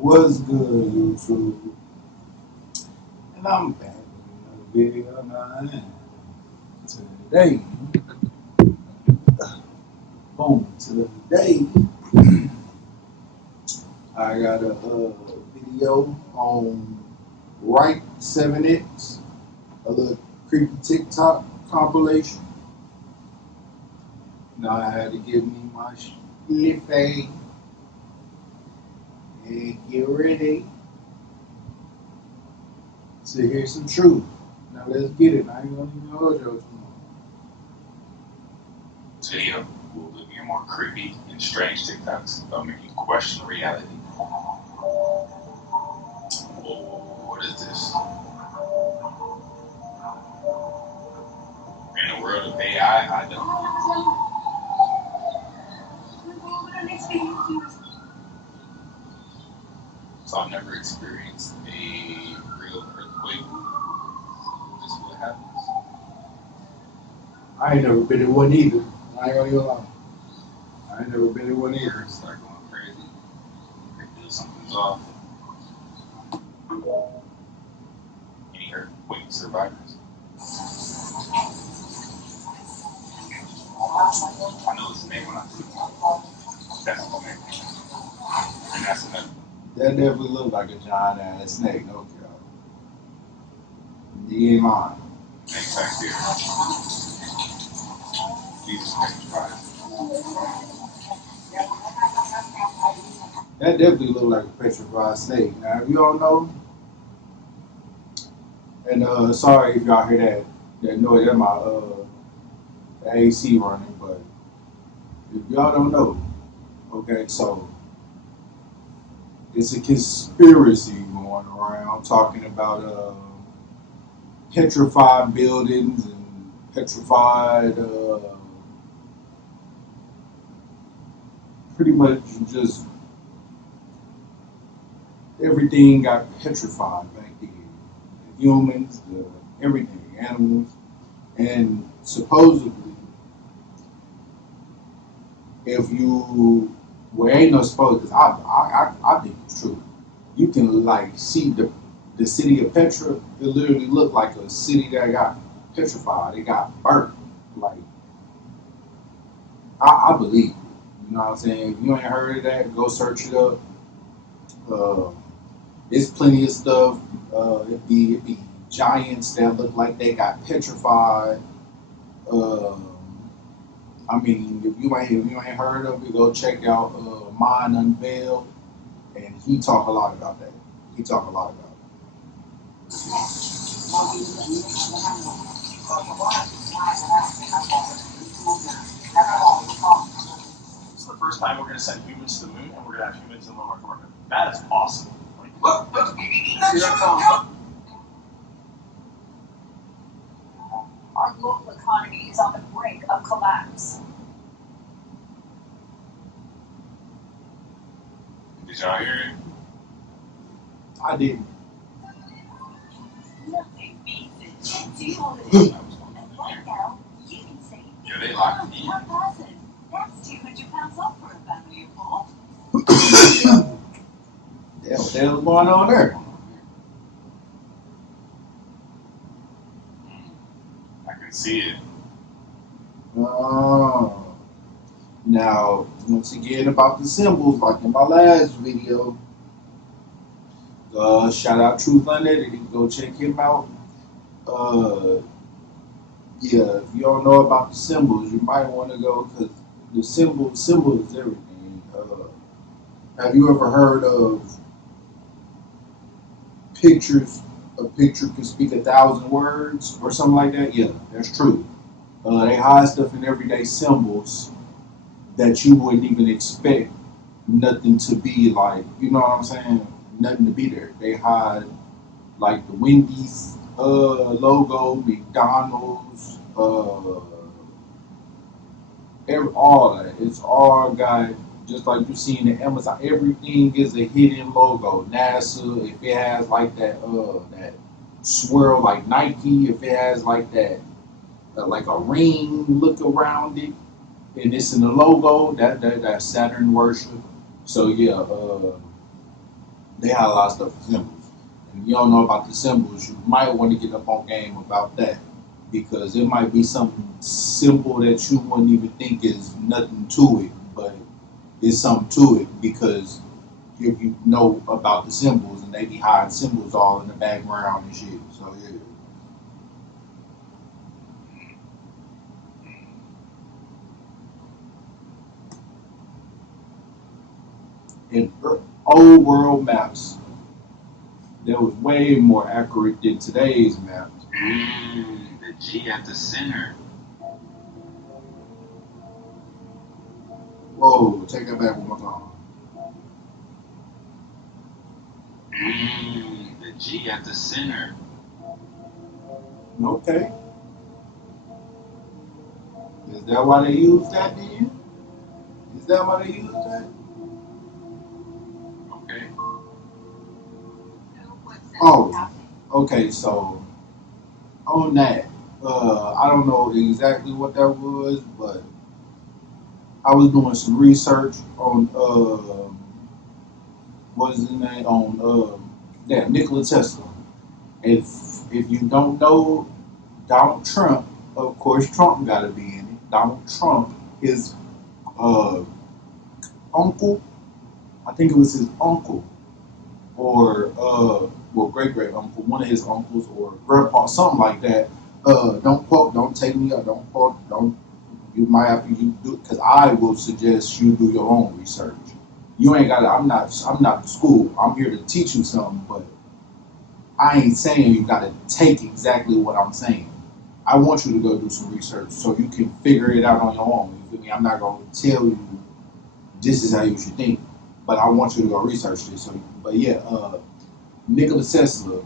What's good, YouTube? And I'm back with another video now. Today, today, I got a video on Right 7X, a little creepy TikTok compilation. Now I had to give me my liffy and get ready to hear some truth. Now let's get it. I ain't gonna even hold you tomorrow. This video will give you more creepy and strange TikToks that'll make you question reality. What is this? In the world of AI, I don't know. So I've never experienced a real earthquake. This is what happens. I ain't never been in one either. I ain't gonna even lie. I ain't never been in one either. Start going crazy. They feel something's off. Any earthquake survivors? I know his name when I see him. That's his name. And that's another. That definitely looked like a giant ass snake, no joke. You ain't lying. Next back here. Jesus Christ. That definitely looked like a petrified snake. Now, if you don't know, and sorry if y'all hear that noise, that's my AC running, but if y'all don't know, okay, so it's a conspiracy going around talking about petrified buildings and petrified, pretty much just everything got petrified back then. The humans, everything, animals, and supposedly, if you, well, ain't no supposed, because I think it's true. You can like see the city of Petra. It literally looked like a city that got petrified. It got burnt. Like I believe it. You know what I'm saying? If you ain't heard of that, go search it up. There's plenty of stuff. It be giants that look like they got petrified. I mean, if you ain't heard of it, go check out Mind Unveiled, and he talk a lot about that. He talk a lot about it. It's the first time we're going to send humans to the moon, and we're going to have humans in low Earth orbit. That is awesome. Our global economy is on the brink of collapse. Did y'all hear it? I didn't. Nothing beats it. Do you want to I was And right wondering. now, you can save Yeah, they locked me in. per person. That's £200 off for a family of four. Yeah, what the hell's going on there? I can see it. Oh. Now, once again, about the symbols, like in my last video, shout out Truth Unedited. Go check him out. Yeah, if you don't know about the symbols, you might want to go because the symbol is everything. Have you ever heard of pictures? A picture can speak 1,000 words or something like that? Yeah, that's true. They hide stuff in everyday symbols that you wouldn't even expect nothing to be like. You know what I'm saying? Nothing to be there. They hide like the Wendy's logo, McDonald's, all that. It's all got, just like you see in the Amazon. Everything is a hidden logo. NASA, if it has like that swirl like Nike, if it has like that like a ring look around it, and it's in the logo, that's Saturn worship. So yeah, They had a lot of stuff for symbols. And if you don't know about the symbols, you might want to get up on game about that because it might be something simple that you wouldn't even think is nothing to it, but it's something to it because if you know about the symbols and they be hiding symbols all in the background and shit. So yeah. In old world maps, that was way more accurate than today's maps. The G at the center. Whoa, take that back one more time. The G at the center. Okay. Is that why they use that then? Is that why they use that? Okay. Oh, okay, so on that, I don't know exactly what that was, but I was doing some research on what is his name on Nikola Tesla. If you don't know Donald Trump, of course Trump got to be in it. Donald Trump, his uh, uncle, I think it was his uncle or well great great uncle, one of his uncles or grandpa, something like that. Don't quote, don't take me up, don't quote, don't. You might have to you do because I will suggest you do your own research. You ain't got. I'm not the school. I'm here to teach you something, but I ain't saying you got to take exactly what I'm saying. I want you to go do some research so you can figure it out on your own. You feel me? I'm not gonna tell you this is how you should think, but I want you to go research this. So, but yeah, Nikola Tesla,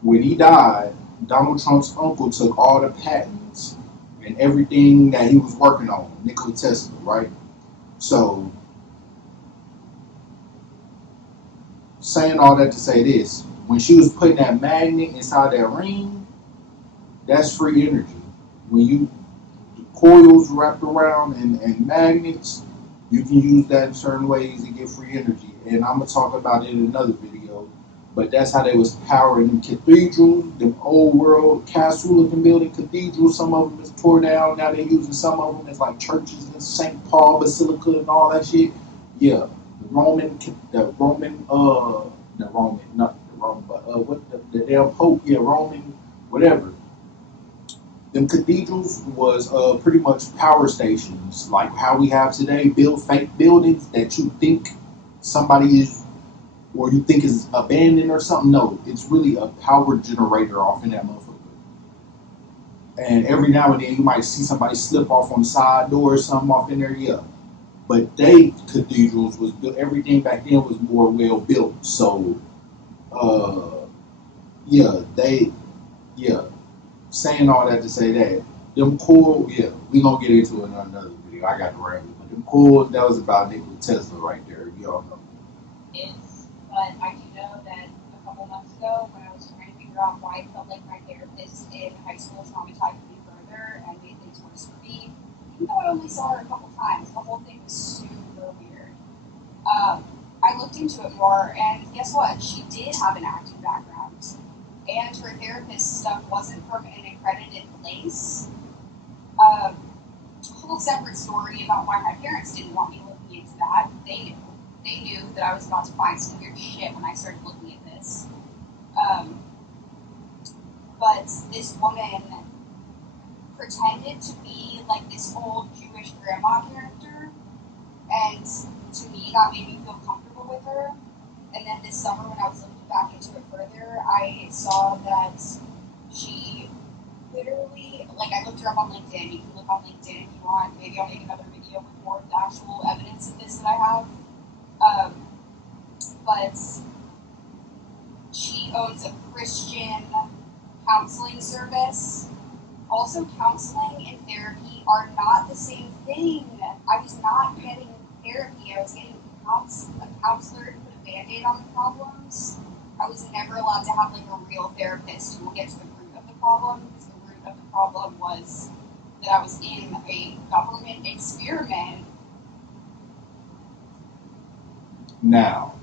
when he died, Donald Trump's uncle took all the patents and everything that he was working on. Nikola Tesla, right? So, saying all that to say this, when she was putting that magnet inside that ring, that's free energy. When you coils wrapped around and magnets, you can use that in certain ways to get free energy. And I'm gonna talk about it in another video. But that's how they was powering them cathedrals, them old world castle looking building cathedrals. Some of them is tore down. Now they're using some of them as like churches in St. Paul Basilica and all that shit. Yeah, the Roman, not the Roman, but what the damn Pope? Yeah, Roman, whatever. Them cathedrals was pretty much power stations, like how we have today. Build fake buildings that you think somebody is, or you think is abandoned or something. No, it's really a power generator off in that motherfucker. And every now and then you might see somebody slip off on the side door or something off in there. Yeah, but they cathedrals was built. Everything back then was more well built. So, uh, yeah, yeah. Saying all that to say that them cool, yeah, we gonna get into it in another video. I got the ramble, but them cool, that was about Nikola Tesla right there. Y'all know. But I do know that a couple months ago, when I was trying to figure out why I felt like my therapist in high school traumatized me further and made things worse for me, even though I only saw her a couple times, the whole thing was super weird. I looked into it more, and guess what? She did have an acting background, and her therapist stuff wasn't from an accredited place. Um, Whole separate story about why my parents didn't want me looking into that. They knew that I was about to find some weird shit when I started looking at this. Um, but this woman pretended to be like this old Jewish grandma character, and to me that made me feel comfortable with her. And then this summer, when I was looking back into it further, I saw that she literally, like, I looked her up on LinkedIn. You can look on LinkedIn if you want. Maybe I'll make another video with more of the actual evidence of this that I have. But she owns a Christian counseling service. Also, counseling and therapy are not the same thing. I was not getting therapy. I was getting a counselor to put a band-aid on the problems. I was never allowed to have like a real therapist who will get to the root of the problem, because the root of the problem was that I was in a government experiment. Now,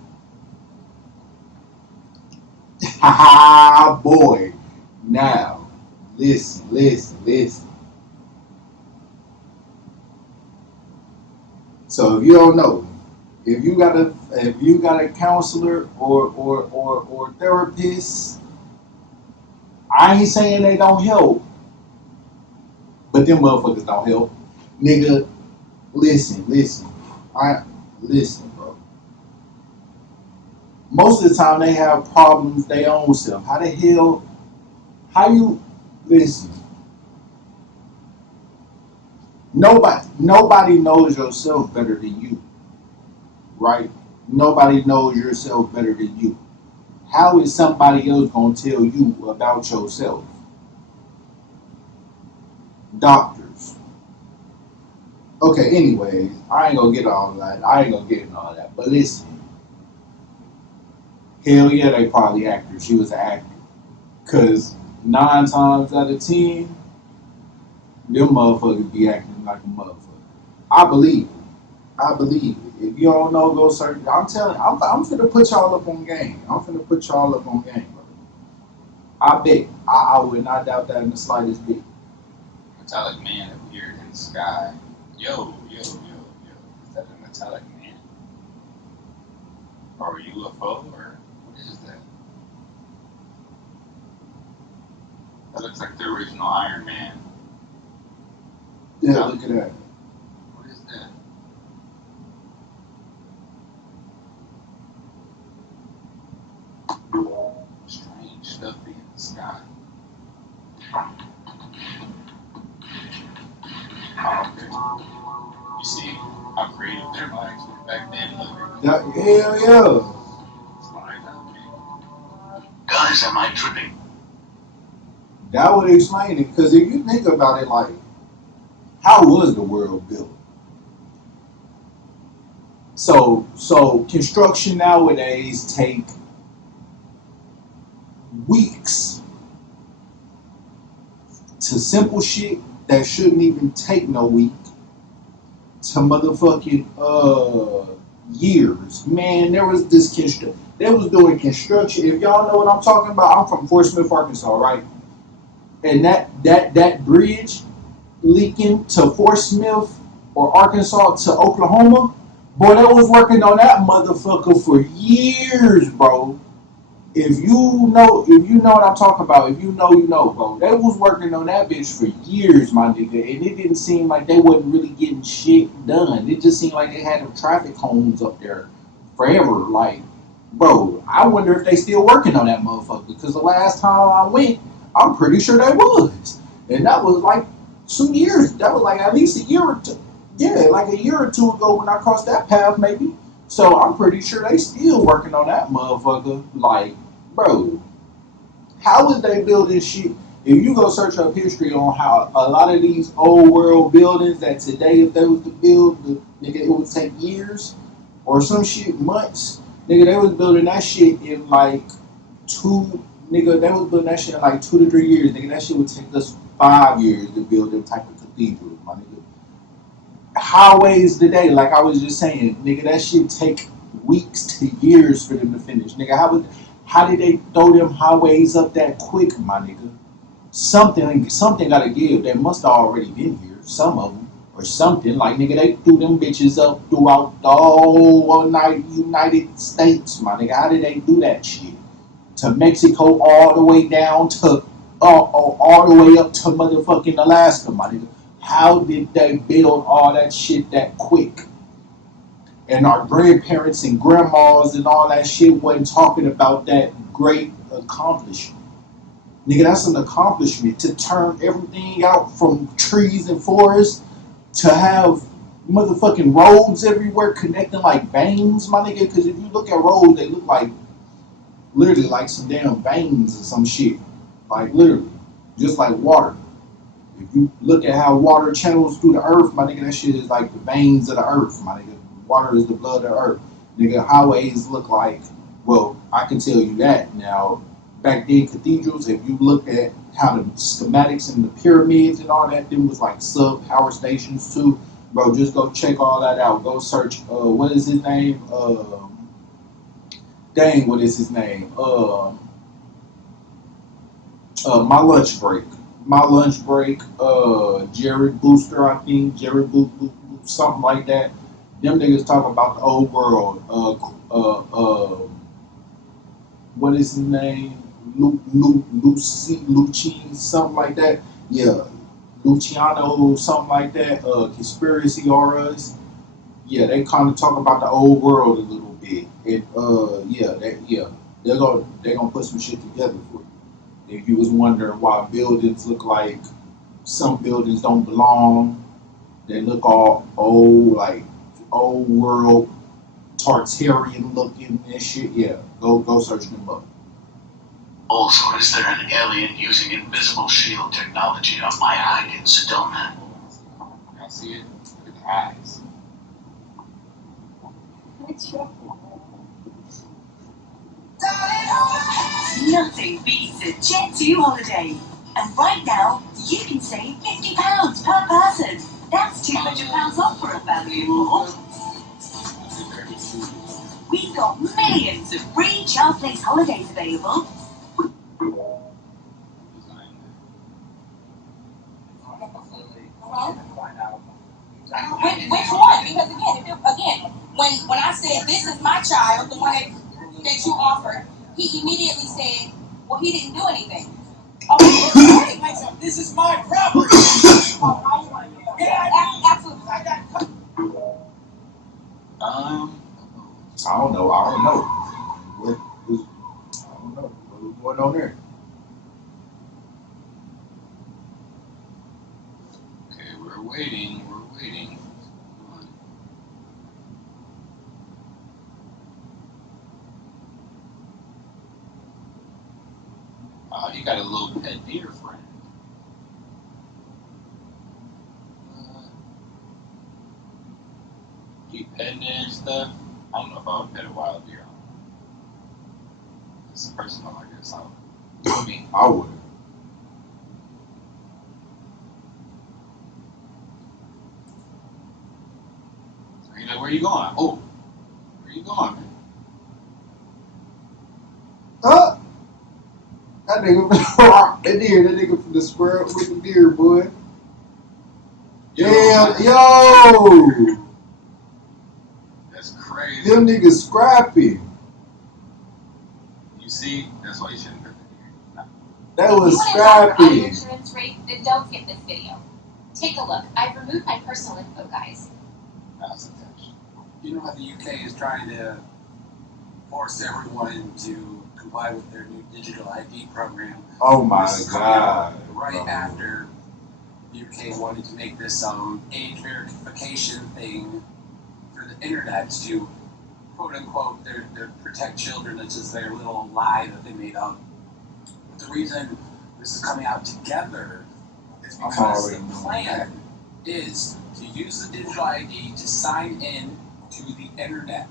Ha ha, boy. Now, listen. So if you don't know, if you got a counselor or therapist, I ain't saying they don't help, but them motherfuckers don't help. Nigga, listen. I listen, bro. Most of the time they have problems they own self. How the hell how you listen? Nobody knows yourself better than you, right? Nobody knows yourself better than you. How is somebody else gonna tell you about yourself? Doctors. Okay, anyways, I ain't gonna get all that. I ain't gonna get into all that. But listen, hell yeah, they probably actors. She was an actor. Cause 9 times out of 10, them motherfuckers be acting like a motherfucker. I believe it. I believe it. If you don't know, go search. I'm telling you, I'm finna put y'all up on game. I'm finna put y'all up on game, bro. I bet. I would not doubt that in the slightest bit. Metallic man appeared in the sky. Yo. Is that a metallic man? Or a UFO? Or what is that? That looks like the original Iron Man. Yeah, look at that. What is that? Strange stuff in the sky. Oh, okay. You see how creative their minds were back then. Look, Hell yeah. slide out, Guys, am I tripping? That would explain it. Because if you think about it, like, how was the world built? So construction nowadays take weeks to simple shit that shouldn't even take no week to motherfucking years. Man, there was this construction. They was doing construction. If y'all know what I'm talking about, I'm from Fort Smith, Arkansas, right? And that bridge leaking to Fort Smith or Arkansas to Oklahoma, boy, they was working on that motherfucker for years, bro. If you know what I'm talking about, if you know, you know, bro. They was working on that bitch for years, my nigga, and it didn't seem like they wasn't really getting shit done. It just seemed like they had them traffic cones up there forever. Like, bro, I wonder if they still working on that motherfucker. Because the last time I went, I'm pretty sure they was, and that was like 2 years. That was like at least a year or two. Yeah, like a year or two ago when I crossed that path, maybe. So I'm pretty sure they still working on that motherfucker. Like, bro, how is they building shit? If you go search up history on how a lot of these old world buildings that today, if they was to build, nigga, it would take years or some shit, months. Nigga, they was building that shit in like they was building that shit in like 2 to 3 years. Nigga, that shit would take us 5 years to build them type of cathedrals, my nigga. Highways today, like I was just saying, nigga, that shit take weeks to years for them to finish. Nigga, how did they throw them highways up that quick, my nigga? Something gotta give. They must have already been here, some of them, or something. Like, nigga, they threw them bitches up throughout the whole United States, my nigga. How did they do that shit? To Mexico, all the way down to all the way up to motherfucking Alaska, my nigga. How did they build all that shit that quick? And our grandparents and grandmas and all that shit wasn't talking about that great accomplishment. Nigga, that's an accomplishment to turn everything out from trees and forests to have motherfucking roads everywhere connecting like veins, my nigga. Because if you look at roads, they look like literally like some damn veins or some shit. Like literally, just like water. If you look at how water channels through the earth, my nigga, that shit is like the veins of the earth, my nigga. Water is the blood of the earth. Nigga, highways look like, well, I can tell you that now. Back then, cathedrals, if you look at how the schematics and the pyramids and all that, them was like sub power stations too. Bro, just go check all that out. Go search, what is his name? What is his name? My lunch break. My lunch break. Jared Booster, I think. Jared something like that. Them niggas talk about the old world. What is his name? Lucci, something like that. Yeah, Luciano, something like that. Conspiracy auras. Yeah, they kind of talk about the old world a little bit. And they're gonna put some shit together for you. If you was wondering why buildings look like some buildings don't belong, they look all old, like old world Tartarian looking and shit. Yeah, go search them up. Also, is there an alien using invisible shield technology on my hide in Sedona? Y'all see it? Look at the eyes. Nothing beats a Jet2 holiday. And right now, you can save £50 per person. That's £200 off for a family of four. We've got millions of free child place holidays available. Which one? Because again, when I said this is my child, the one that you offered, he immediately said, well, he didn't do anything. Okay, This is my property. yeah, absolutely. I don't know. I don't know. I don't know. What's going on there? Okay, we're waiting. We're waiting. Oh, you got a little pet deer friend. Keep petting it and stuff. I don't know if I would pet a wild deer. It's personal, I guess. I mean, I would. you know, where you going? Oh, where you going, man? That nigga, that nigga from the square up with the deer, boy. Yeah, yo, That's crazy. them niggas scrappy. You see, that's why you shouldn't pet the deer. That was You want to talk for auto scrappy. insurance rate? Then don't skip this video. Take a look. I've removed my personal info, guys. That's attention. You know how the UK is trying to force everyone to comply with their new digital ID program. Oh my This is coming out god. right bro. after the UK wanted to make this age verification thing for the internet to quote unquote their protect children. It's just their little lie that they made up. But the reason this is coming out together is I'm because already the knowing plan is to use the digital ID to sign in to the internet,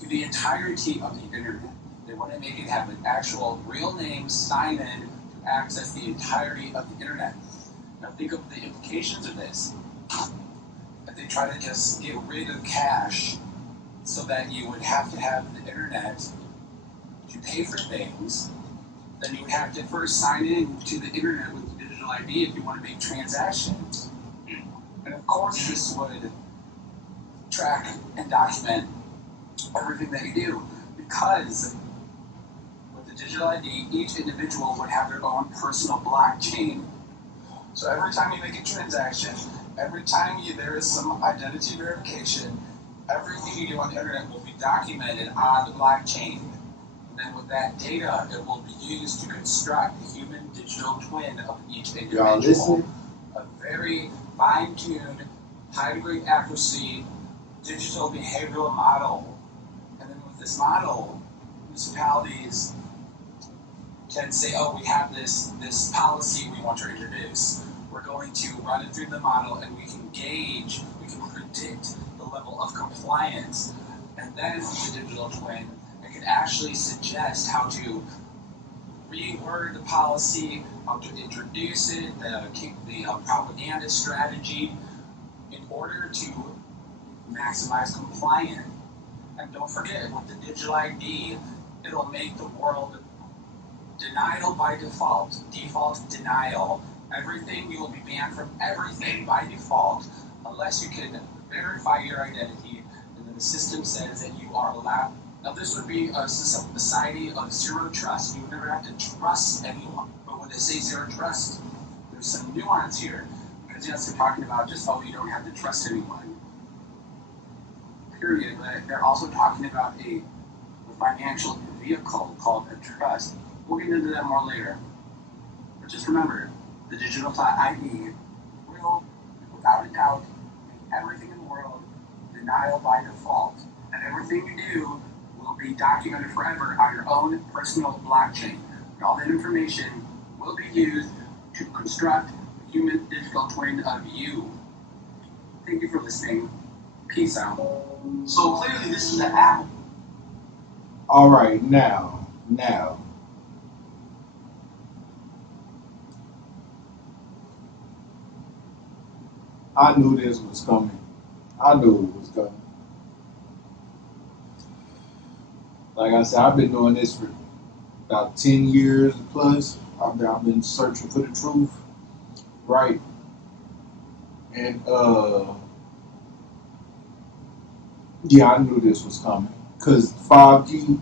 to the entirety of the internet. They want to make it have an actual real name sign in to access the entirety of the internet. Now think of the implications of this. If they try to just get rid of cash so that you would have to have the internet to pay for things, then you would have to first sign in to the internet with the digital ID if you want to make transactions. And of course this would track and document everything that you do, because with the digital ID, each individual would have their own personal blockchain. So every time you make a transaction, every time there is some identity verification, everything you do on the internet will be documented on the blockchain. And then with that data, it will be used to construct a human digital twin of each Y'all individual. listen? A very fine-tuned, high-degree accuracy digital behavioral model. And then with this model, municipalities can say, oh, we have this policy we want to introduce. We're going to run it through the model and we can gauge, we can predict the level of compliance. And then with the digital twin, it can actually suggest how to reword the policy, how to introduce it, the propaganda strategy in order to maximize compliance. And don't forget, with the digital ID, it'll make the world Denial by default. Default denial. Everything, you will be banned from everything by default unless you can verify your identity and then the system says that you are allowed. Now, this would be a society of zero trust. You would never have to trust anyone. But when they say zero trust, there's some nuance here. Because yes, they're talking about just, oh, you don't have to trust anyone. Period. But they're also talking about a financial vehicle called a trust. We'll get into that more later. But just remember, the digital ID will, without a doubt, make everything in the world denial by default. And everything you do will be documented forever on your own personal blockchain. And all that information will be used to construct a human digital twin of you. Thank you for listening. Peace out. So clearly this is the app. All right, now. I knew this was coming. I knew it was coming. Like I said, I've been doing this for about 10 years plus. I've been searching for the truth, right? And yeah, I knew this was coming. Cause 5G,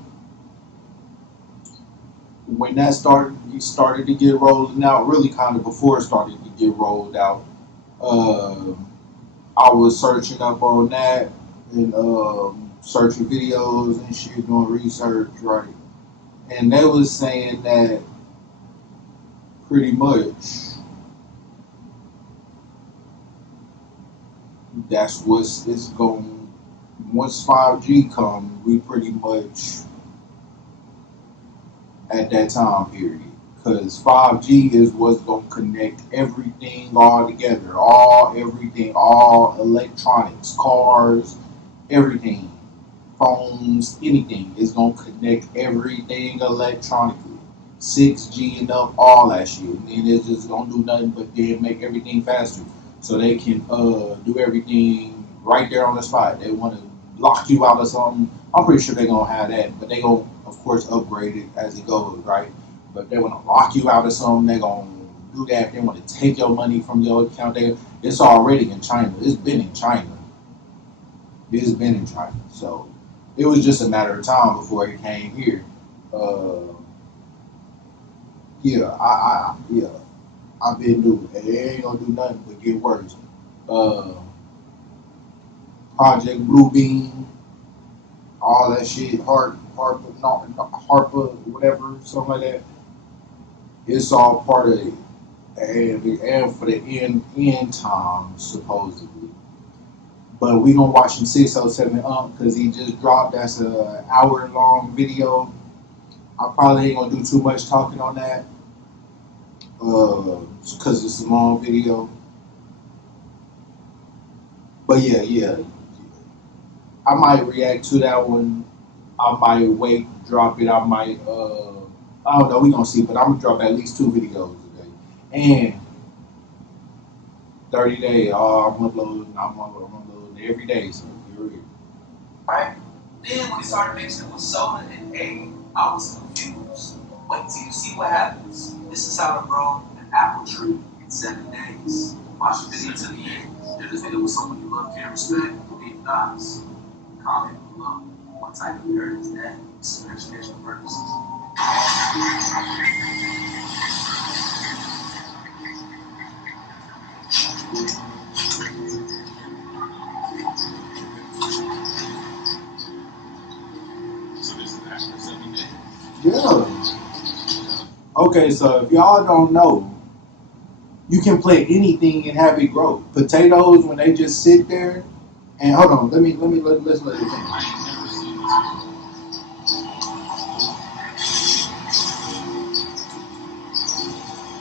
when that started to get rolling out, really kind of before it started to get rolled out. I was searching up on that and searching videos and shit, doing research, right? And they was saying that pretty much that's what's it's going. Once 5G come, we pretty much at that time period. Because 5G is what's going to connect everything all together. Everything, all electronics, cars, everything, phones, anything. Is going to connect everything electronically. 6G and up, all that shit. And then it's just going to do nothing but then make everything faster. So they can do everything right there on the spot. They want to lock you out of something. I'm pretty sure they're going to have that. But they're going to, of course, upgrade it as it goes, right? But they want to lock you out of something. They're going to do that. They want to take your money from your account. It's already in China. It's been in China. So it was just a matter of time before it came here. I've been doing it. It ain't going to do nothing but get worse. Project Bluebeam, all that shit, Harper, whatever, something like that. It's all part of it, and for the end time supposedly. But we gonna watch him 607 because he just dropped. That's a hour long video. I probably ain't gonna do too much talking on that because it's a long video. But yeah. I might react to that one. I might wait, drop it. I might, I don't know. We gonna see. But I'm gonna drop at least 2 videos a day. And 30 days. I'm uploading every day. So you're here. Right? Then when he started mixing it with soda and egg, I was confused. Wait till you see what happens. This is how to grow an apple tree in 7 days. Watch the video to the end. If this video was someone you love, care, and respect, leave thoughts. Comment below. What type of nerd is that? This is for educational purposes. So this is after 7 days. Yeah. Okay, so if y'all don't know, you can plant anything and have it grow. Potatoes, when they just sit there, and hold on, let's let it finish. I ain't never seen this before.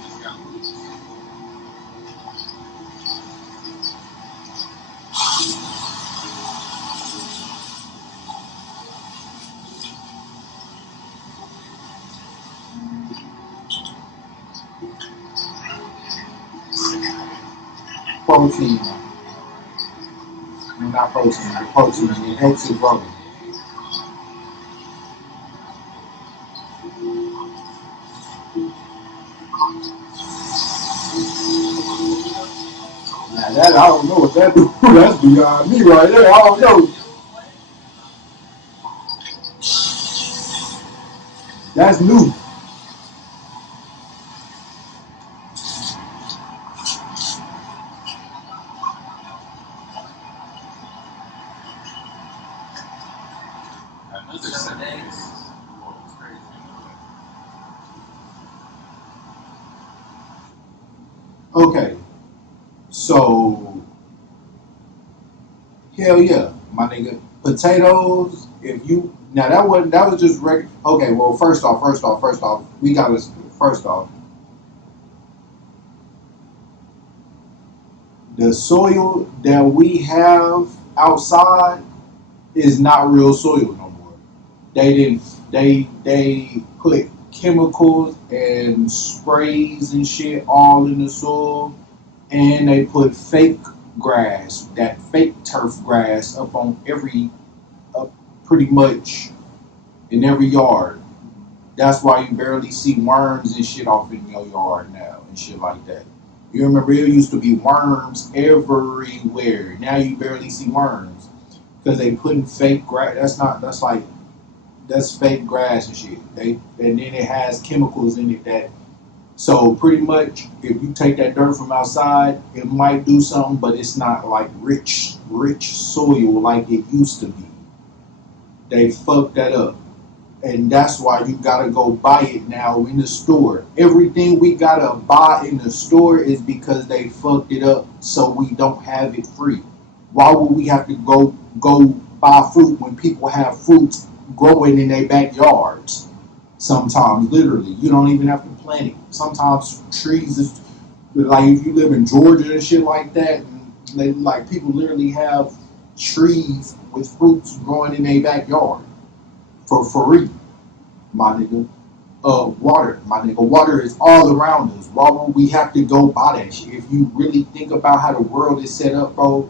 Just got loose. Protein. Not protein, the protein. It helps it grow. That I don't know what that do. That's beyond me right there. I don't know. That's new. Another 7 days. Whoa, it's crazy. Okay, so hell yeah, my nigga. Potatoes. If you now that was just regular. Okay, well first off, we gotta first off the soil that we have outside is not real soil no more. They didn't. They put chemicals and sprays and shit all in the soil, and they put fake grass, that fake turf grass, up on up pretty much in every yard. That's why you barely see worms and shit off in your yard now and shit like that. You remember it used to be worms everywhere. Now you barely see worms because they putting fake grass. That's fake grass and shit. And then it has chemicals in it that. So pretty much, if you take that dirt from outside, it might do something, but it's not like rich soil like it used to be. They fucked that up, and that's why you gotta go buy it now in the store. Everything we gotta buy in the store is because they fucked it up, so we don't have it free. Why would we have to go buy fruit when people have fruits growing in their backyards? Sometimes, literally, you don't even have to plant it. Sometimes trees is like if you live in Georgia and shit like that, and they like people literally have trees with fruits growing in their backyard for free, my nigga. Water, my nigga. Water is all around us. Why would we have to go buy that shit? If you really think about how the world is set up, bro,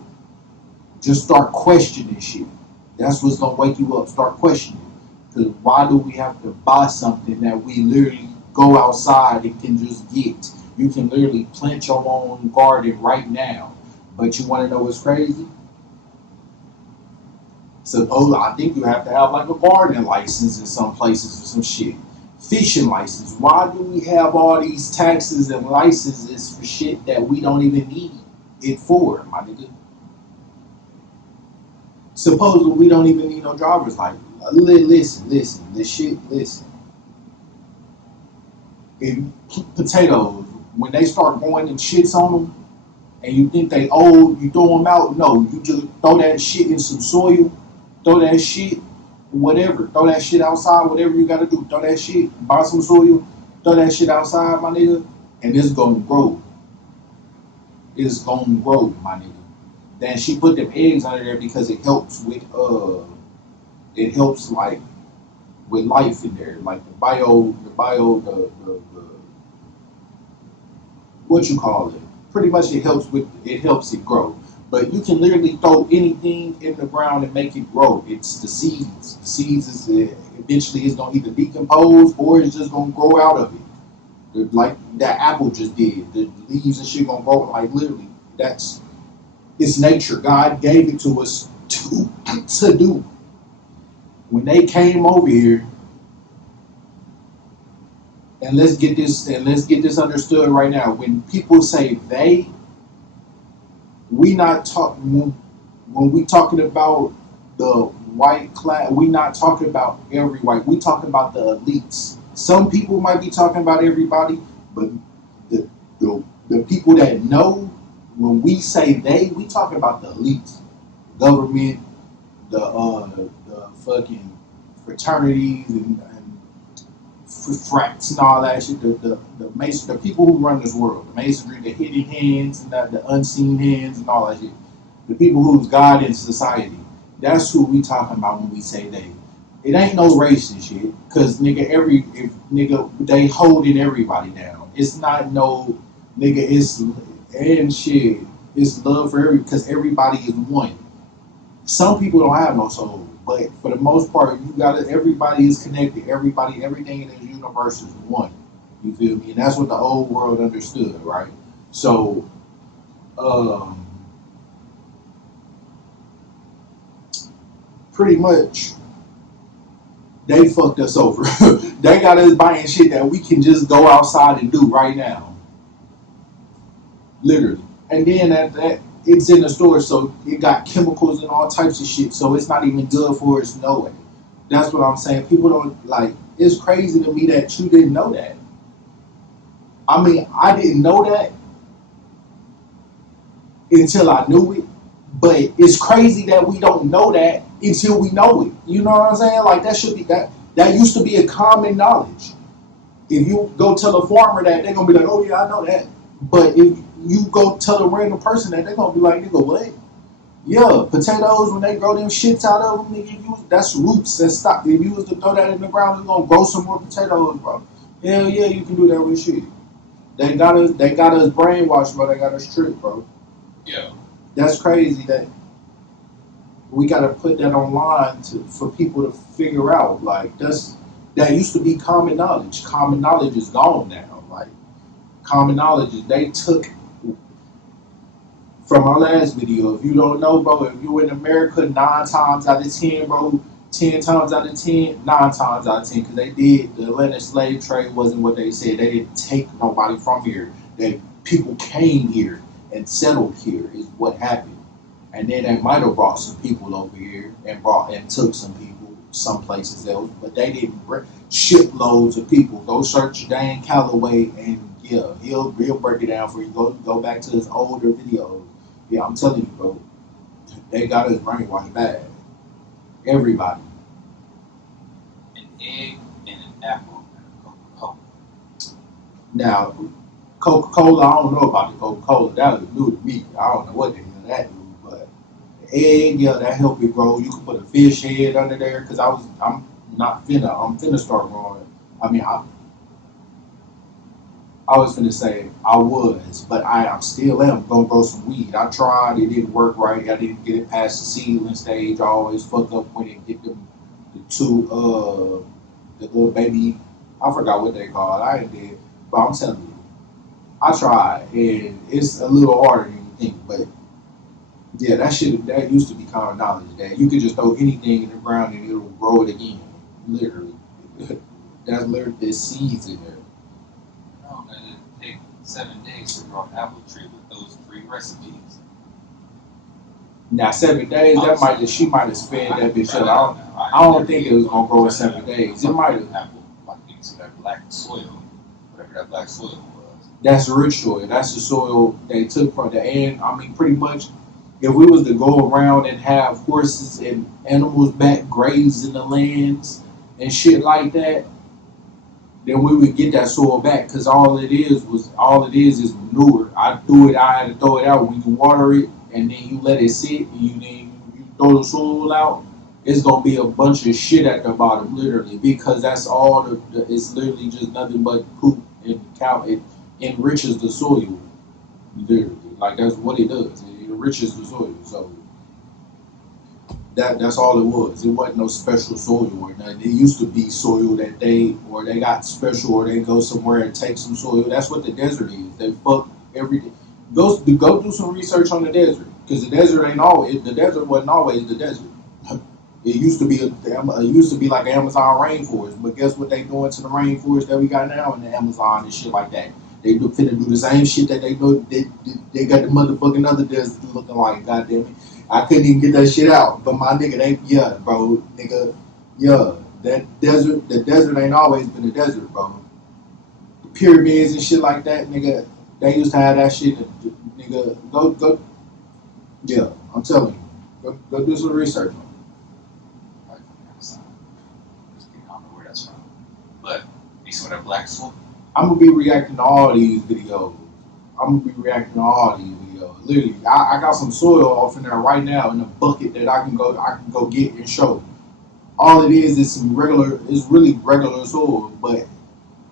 just start questioning shit. That's what's gonna wake you up. Start questioning. Because why do we have to buy something that we literally go outside and can just get? You can literally plant your own garden right now. But you want to know what's crazy? Suppose I think you have to have like a garden license in some places or some shit. Fishing license. Why do we have all these taxes and licenses for shit that we don't even need it for, my nigga? Supposedly we don't even need no driver's license. Listen, this shit, listen. If potatoes, when they start going and shits on them, and you think they old, you throw them out. No, you just throw that shit in some soil, throw that shit, whatever, throw that shit outside, whatever you gotta do, throw that shit, buy some soil, throw that shit outside, my nigga, and it's gonna grow. It's gonna grow, my nigga. Then she put them eggs under there because it helps like with life in there, like the what you call it. Pretty much it helps it grow. But you can literally throw anything in the ground and make it grow. It's the seeds. The seeds is eventually it's gonna either decompose or it's just gonna grow out of it. Like that apple just did. The leaves and shit gonna grow like literally. That's it's nature. God gave it to us to do. When they came over here, and let's get this understood right now. When people say they, we not talk when we talking about the white class. We not talking about every white. We talking about the elites. Some people might be talking about everybody, but the people that know when we say they, we talking about the elites, government, the fucking fraternities and frats and all that shit. The people who run this world, the masonry, the hidden hands and the unseen hands and all that shit. The people who's God in society. That's who we talking about when we say they. It ain't no race and shit, cause nigga they holding everybody down. It's not no nigga. It's and shit. It's love for because everybody is one. Some people don't have no soul, but for the most part, you got everybody is connected. Everything in this universe is one. You feel me? And that's what the old world understood, right? So, pretty much they fucked us over. They got us buying shit that we can just go outside and do right now, literally. And then at that, it's in the store, so it got chemicals and all types of shit. So it's not even good for us, no way. That's what I'm saying. People don't like. It's crazy to me that you didn't know that. I mean, I didn't know that until I knew it. But it's crazy that we don't know that until we know it. You know what I'm saying? Like that should be that. That used to be a common knowledge. If you go tell a farmer that, they're gonna be like, "Oh yeah, I know that." But if you go tell a random person that, they're gonna be like, "Nigga, what?" Yeah, potatoes when they grow them shits out of them, nigga, that's roots. That's stock. If you was to throw that in the ground, it's gonna grow some more potatoes, bro. Hell yeah, you can do that with shit. They got us brainwashed, bro. They got us tricked, bro. Yeah. That's crazy that we gotta put that online for people to figure out. Like that used to be common knowledge. Common knowledge is gone now. Like common knowledge is they took from our last video. If you don't know, bro, if you in America, 9 times out of 10, bro, 10 times out of 10, 9 times out of 10, because they did the Atlantic slave trade wasn't what they said. They didn't take nobody from here. They people came here and settled here is what happened. And then they might have brought some people over here and took some people some places else, but they didn't ship loads of people. Go search Dan Calloway and yeah, he'll break it down for you. Go back to his older videos. Yeah, I'm telling you, bro. They got us brainwashed bad. Everybody. An egg and an apple and a Coca-Cola. Now, Coca-Cola, I don't know about the Coca-Cola. That was new to me. I don't know what the hell that do, but the egg, yeah, that help it grow. You can put a fish head under there because I'm finna start growing. I mean, I was finna say I was, but I'm still am gonna grow some weed. I tried, it didn't work right. I didn't get it past the seedling stage. I always fuck up when it get them the two the little baby. I forgot what they called. I ain't did, but I'm telling you, I tried, and it's a little harder than you think. But yeah, that used to be common knowledge that you could just throw anything in the ground and it'll grow it again. Literally, that's literally the seeds in there. No, man, it'd take 7 days to grow an apple tree with those 3 recipes. Now 7 days, she might have sped that bitch up. I don't think it was gonna grow in 7 days. It might have. Apple, like into that black soil, whatever that black soil was. That's rich soil. That's the soil they took from the end. I mean, pretty much, if we was to go around and have horses and animals back grazing the lands and shit like that, then we would get that soil back. Cause all it is manure. I had to throw it out when you water it and then you let it sit and you throw the soil out. It's gonna be a bunch of shit at the bottom, literally, because that's all it's literally just nothing but poop and cow. It enriches the soil, literally. Like that's what it does. It enriches the soil. So that's all it was. It wasn't no special soil or nothing. It used to be soil that they got special or they go somewhere and take some soil. That's what the desert is. They fuck everything. Go do some research on the desert because the desert wasn't always the desert. It used to be like an Amazon rainforest, but guess what they doing to the rainforest that we got now in the Amazon and shit like that? They finna do the same shit that they do. They got the motherfucking other desert looking like. Goddamn it, I couldn't even get that shit out. But my nigga, the desert ain't always been a desert, bro. The pyramids and shit like that, nigga. They used to have that shit, nigga. Go. Yeah, I'm telling you, go do some research. Like from Amazon. I don't know where that's from. But you see what that black soil? I'm gonna be reacting to all these videos. Literally, I got some soil off in there right now in a bucket that I can go get and show. All it is some regular. It's really regular soil, but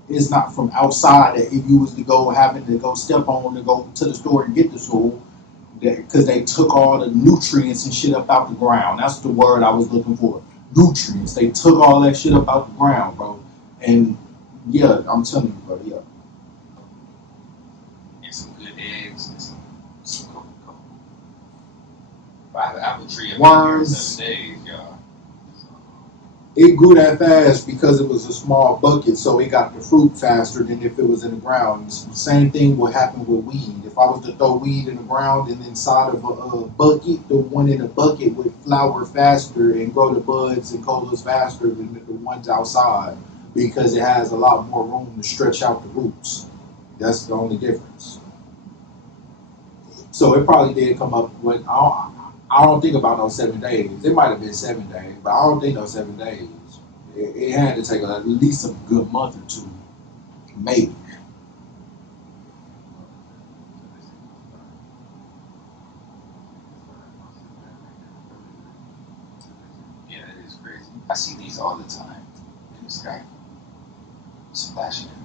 it's not from outside. That if you was to go having to go step on to go to the store and get the soil, because they took all the nutrients and shit up out the ground. That's the word I was looking for. Nutrients. They took all that shit up out the ground, bro. And yeah, I'm telling you, bro. Yeah. And some good eggs and some Coca-Cola. If I have an apple tree every Worms. 7 days, y'all. It grew that fast because it was a small bucket, so it got the fruit faster than if it was in the ground. Same thing would happen with weed. If I was to throw weed in the ground and inside of a bucket, the one in the bucket would flower faster and grow the buds and colas faster than the ones outside because it has a lot more room to stretch out the roots. That's the only difference. So it probably did come up with. I don't think about those 7 days. It might have been 7 days, but I don't think those 7 days. It had to take at least a good month or two, maybe. Yeah, it is crazy. I see these all the time in the sky, splashing everywhere.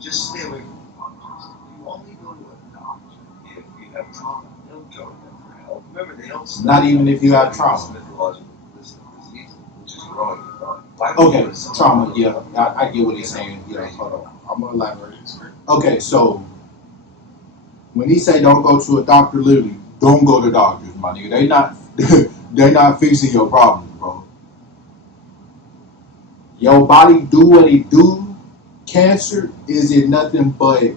Just stay away from doctors. You only go to a doctor if you have trauma. Don't go to them for help. Remember, they don't study Not even if you have trauma. mythological disease, which is growing in the body. Okay, trauma. Yeah, I get what he's saying. Yeah, hold on. I'm gonna elaborate. Okay, so when he say don't go to a doctor, literally, don't go to doctors, my nigga. They not they're not fixing your problem, bro. Your body do what it do. Cancer is it nothing but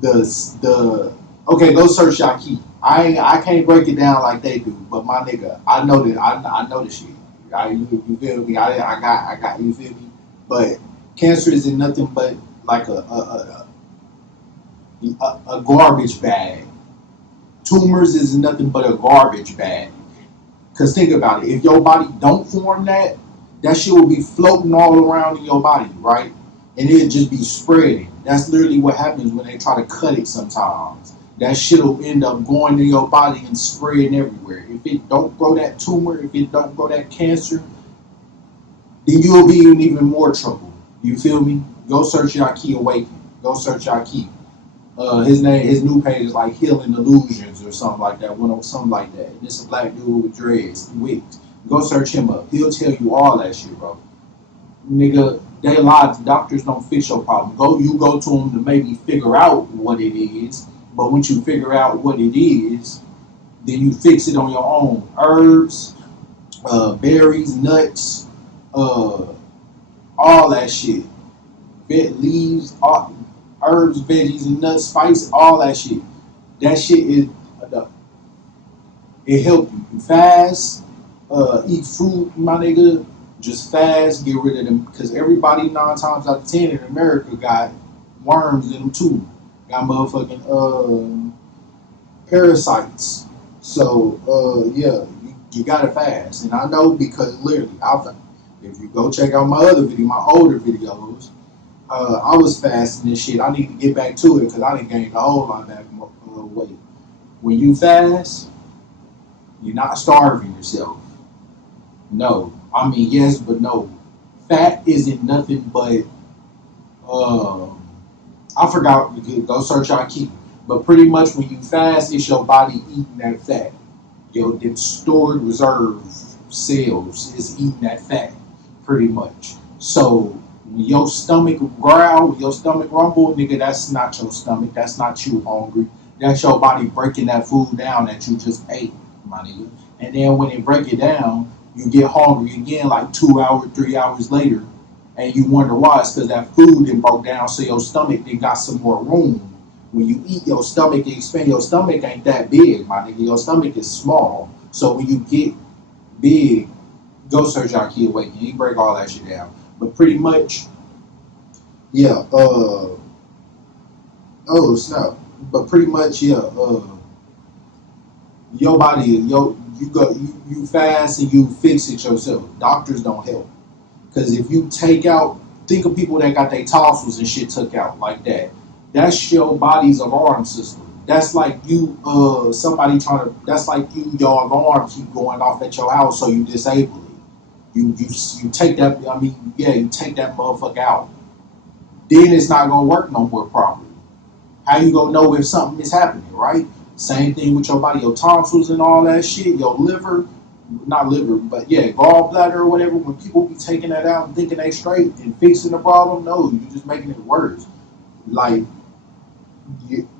the okay, go search Yaki. I can't break it down like they do, but my nigga, I know that I know the shit. You feel me? I got you feel me? But cancer isn't nothing but like a garbage bag. Tumors is nothing but a garbage bag. Cause think about it, if your body don't form that, that shit will be floating all around in your body, right? And it'll just be spreading. That's literally what happens when they try to cut it sometimes. That shit will end up going in your body and spreading everywhere. If it don't grow that tumor, if it don't grow that cancer, then you'll be in even more trouble. You feel me? Go search Yaki Awaken. Go search Yaki. His new page is like Healing Illusions or something like that. Something like that. And it's a black dude with dreads, wigs. Go search him up. He'll tell you all that shit, bro. Nigga, they lie. Doctors don't fix your problem. You go to them to maybe figure out what it is. But once you figure out what it is, then you fix it on your own. Herbs, berries, nuts, all that shit. Leaves, herbs, veggies, and nuts, spice, all that shit. That shit is it help you. You fast, eat fruit, my nigga. Just fast, get rid of them because everybody 9 times out of 10 in America got worms in them too. Got motherfucking parasites. So yeah, you gotta fast. And I know because literally, if you go check out my other video, my older videos, I was fasting and shit. I need to get back to it because I didn't gain a whole lot back weight. When you fast, you're not starving yourself. No. I mean, yes, but no. Fat isn't nothing but, I forgot, go search our key. But pretty much when you fast, it's your body eating that fat. Your stored reserve cells is eating that fat, pretty much. So when your stomach growl, when your stomach rumble, nigga, that's not your stomach. That's not you hungry. That's your body breaking that food down that you just ate, my nigga. And then when they break it down, you get hungry again like 2 hours, 3 hours later, and you wonder why. It's because that food then broke down, so your stomach then got some more room. When you eat, your stomach expand. Your stomach ain't that big, my nigga. Your stomach is small. So when you get big, go search our key awakening. You break all that shit down. But pretty much, yeah. Oh snap. But pretty much, yeah. Your body, you fast and you fix it yourself. Doctors don't help. Because if you think of people that got their tonsils and shit took out like that. That's your body's alarm system. That's like you, that's like your alarm keep going off at your house, so you disable it. You take that, you take that motherfucker out. Then it's not gonna work no more properly. How you gonna know if something is happening, right? Same thing with your body, your tonsils and all that shit, your liver, not liver, but yeah, gallbladder or whatever. When people be taking that out and thinking they straight and fixing the problem, no, you're just making it worse. Like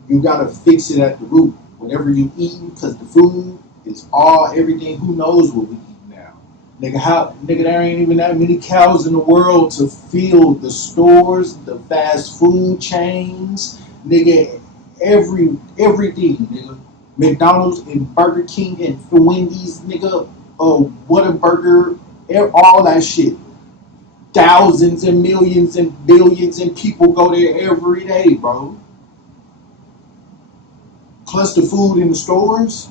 You gotta fix it at the root. Whatever you eating, because the food is all everything. Who knows what we eat now? Nigga, there ain't even that many cows in the world to fill the stores, the fast food chains, nigga, everything, nigga. McDonald's and Burger King and Wendy's, nigga, Whataburger, all that shit. Thousands and millions and billions and people go there every day, bro. Plus the food in the stores.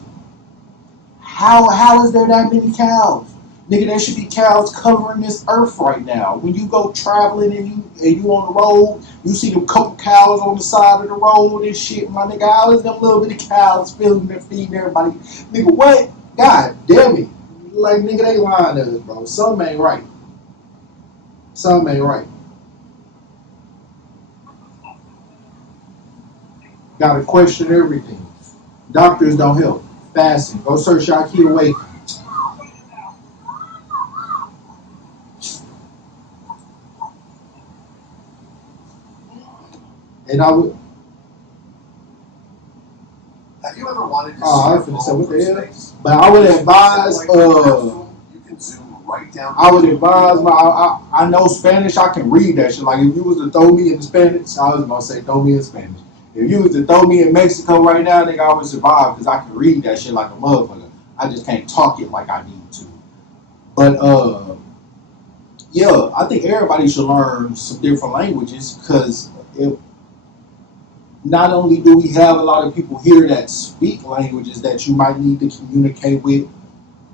How is there that many cows? Nigga, there should be cows covering this earth right now. When you go traveling and you on the road, you see them couple cows on the side of the road and shit, my nigga. How is them little bitty cows feeding everybody? Nigga, what? God damn it. Like, nigga, they lying to us, bro. Something ain't right. Something ain't right. Gotta question everything. Doctors don't help. Fasting. Go search Shaki away. And I would. Have you ever wanted to Oh, I was see finna a say phone what from the hell. space? But I would advise. You can zoom right down. I would advise I know Spanish. I can read that shit. Like if you was to throw me in Spanish, I was gonna say throw me in Spanish. If you was to throw me in Mexico right now, I think I would survive because I can read that shit like a motherfucker. I just can't talk it like I need to. But yeah, I think everybody should learn some different languages because not only do we have a lot of people here that speak languages that you might need to communicate with,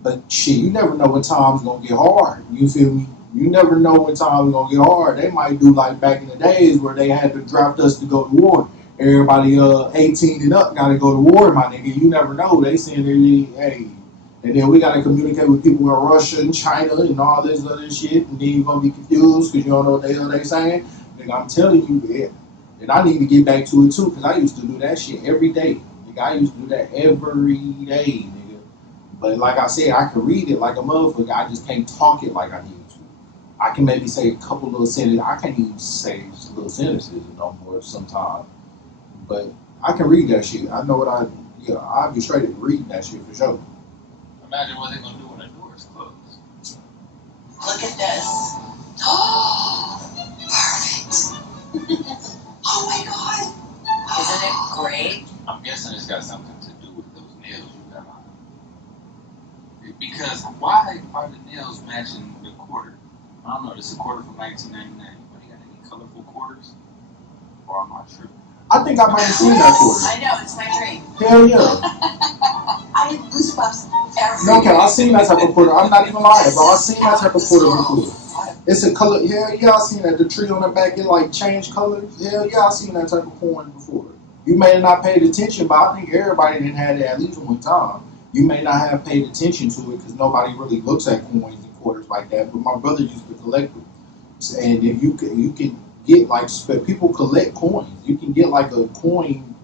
but shit, you never know when time's gonna get hard. You feel me? You never know when time's gonna get hard. They might do like back in the days where they had to draft us to go to war. Everybody 18 and up gotta go to war, my nigga. You never know. They saying hey, and then we gotta communicate with people in Russia and China and all this other shit, and then you're gonna be confused because you don't know what the hell they saying. Nigga, I'm telling you, yeah. And I need to get back to it too, because I used to do that shit every day. Nigga, I used to do that every day, nigga. But like I said, I can read it like a motherfucker. I just can't talk it like I need to. I can maybe say a couple little sentences. I can't even say little sentences no more sometimes. But I can read that shit. I know what I'll be straight at reading that shit for sure. Imagine what they're gonna do when the doors close. Look at this. Oh, perfect. Oh my god. Isn't it great? I'm guessing it's got something to do with those nails you got on. Because why are the nails matching the quarter? I don't know. This is a quarter from 1999. Anybody got any colorful quarters? Or am I tripping? I think I might have seen that quarter. I know, it's my dream. Hell yeah. I have goosebumps every No, okay, I've seen that type of quarter. I'm not even lying, bro. I've seen that type of quarter before. It's a color. Hell yeah, I've seen that. The tree on the back, it like changed colors. Hell yeah, I've seen that type of coin before. You may have not paid attention, but I think everybody didn't have it at least one time. You may not have paid attention to it because nobody really looks at coins and quarters like that. But my brother used to collect them, and if you can get like people collect coins. You can get like a coin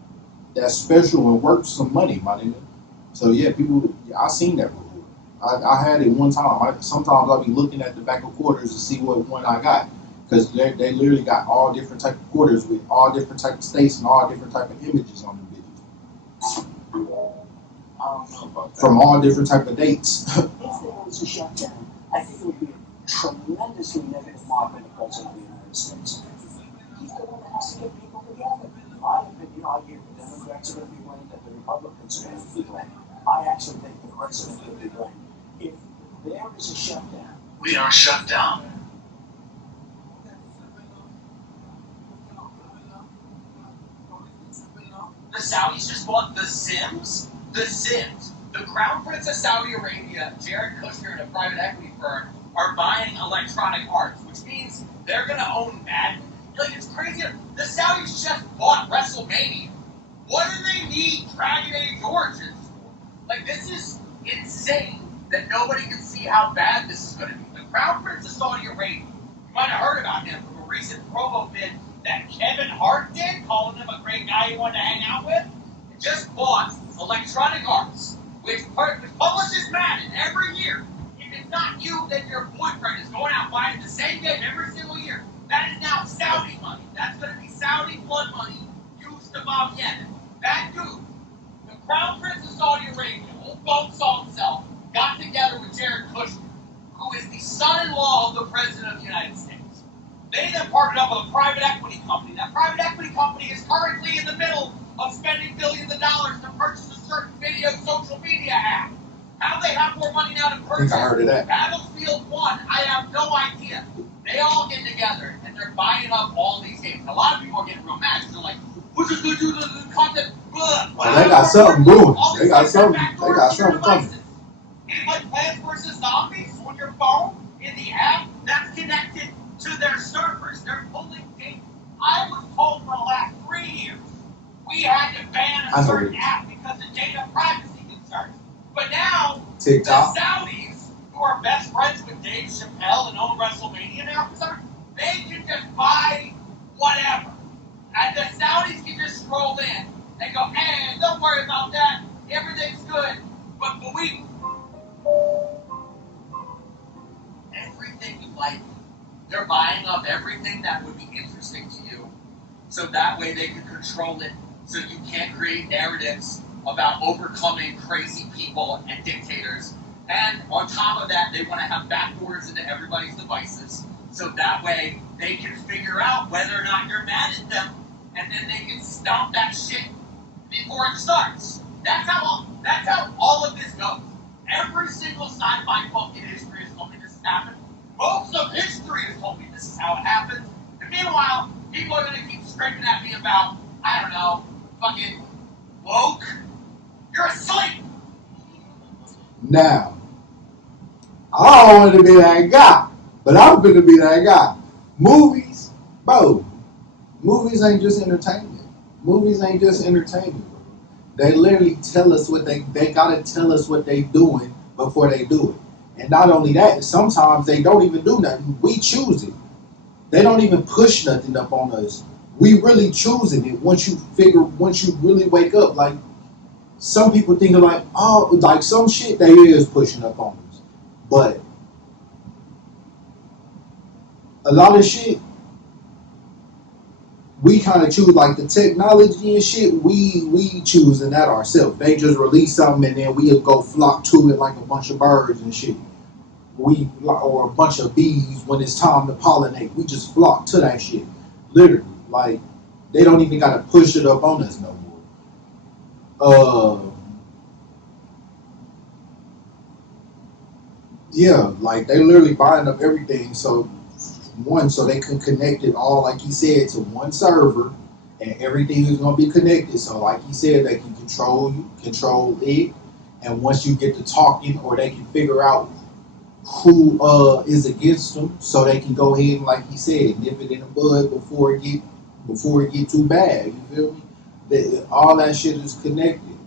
that's special and worth some money, my nigga. So yeah, people, I seen that before. I had it one time. Sometimes I'll be looking at the back of quarters to see what one I got, because they literally got all different type of quarters with all different type of states and all different type of images on them bitches I don't know about that. from all different type of dates. If there was a shutdown, I think it would be a tremendously negative mark on the President of the United States. He's the one that has to get people together. I hear the Democrats are going to be blamed, that the Republicans are going to be blamed. I actually think the President could be blamed. If there is a shutdown, We are shut down. The Saudis just bought The Sims? The Sims. The Crown Prince of Saudi Arabia, Jared Kushner, and a private equity firm are buying Electronic Arts, which means they're going to own Madden. Like, it's crazy. The Saudis just bought WrestleMania. What do they need Dragon Age Origins for? Like, this is insane that nobody can see how bad this is going to be. The Crown Prince of Saudi Arabia, you might have heard about him from a recent promo vid that Kevin Hart did, calling him a great guy he wanted to hang out with, just bought Electronic Arts, which publishes Madden every year. If it's not you, then your boyfriend is going out buying the same game every single year. That is now Saudi money. That's going to be Saudi blood money used to Bob Yemen. boats himself, got together with Jared Kushner, who is the son-in-law of the President of the United States. They then partnered up with a private equity company. That private equity company is currently in the middle of spending billions of dollars to purchase a certain video social media app. How do they have more money now to purchase? I heard of that. Battlefield 1, I have no idea. They all get together and they're buying up all these games. A lot of people are getting real mad because they're like, we're just going to do the content. Well, they got something brewing. They got something coming. It's like Plants vs. Zombies on your phone in the app that's connected to their servers. They're pulling data. I was told for the last 3 years we had to ban a certain app because of data privacy concerns. But now, TikTok. the Saudis, who are best friends with Dave Chappelle and own WrestleMania now, they can just buy whatever. And the Saudis can just scroll in and go, hey, don't worry about that. Everything's good. But we... Everything you like. They're buying up everything that would be interesting to you. So that way they can control it. So you can't create narratives about overcoming crazy people and dictators. And on top of that, they want to have backdoors into everybody's devices. So that way they can figure out whether or not you're mad at them. And then they can stop that shit before it starts. That's how all of this goes. Every single sci-fi book in history has told me this has happened. Most of history has told me this is how it happens. And meanwhile, people are going to keep screaming at me about, I don't know, fucking woke. You're asleep. Now, I don't want to be that guy, but I'm going to be that guy. Movies, bro. Movies ain't just entertainment. Movies ain't just entertainment, bro. They literally tell us what they gotta tell us what they doing before they do it. And not only that, sometimes they don't even do nothing. We choose it. They don't even push nothing up on us. We really choosing it once you really wake up. Like, some people think of like, oh, like some shit they is pushing up on us. But a lot of shit, we kind of choose, like the technology and shit, we choosing that ourselves. They just release something and then we'll go flock to it like a bunch of birds and shit. Or a bunch of bees when it's time to pollinate. We just flock to that shit. Literally. Like, they don't even got to push it up on us no more. Yeah, like they literally buying up everything so they can connect it all, like he said, to one server, and everything is gonna be connected. So like he said, they can control it, and once you get to talking, or they can figure out who is against them, so they can go ahead and, like he said, nip it in the bud before it get too bad. You feel me? All that shit is connected.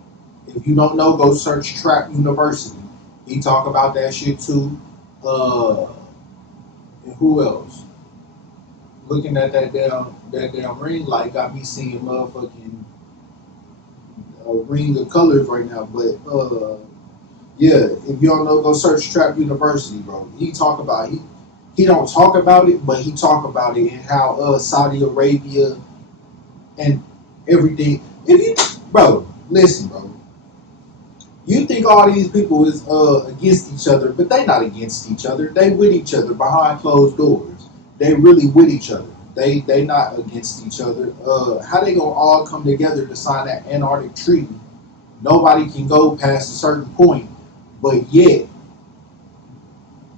If you don't know, go search Trap University. He talk about that shit too. And who else? Looking at that damn ring light got me seeing motherfucking ring of colors right now. But yeah, if you don't know, go search Trap University, bro. He talk about he don't talk about it, but he talk about it and how Saudi Arabia and everything. Bro, listen, bro. You think all these people is against each other, but they not against each other. They with each other behind closed doors. They really with each other. They not against each other. How they gonna all come together to sign that Antarctic Treaty? Nobody can go past a certain point, but yet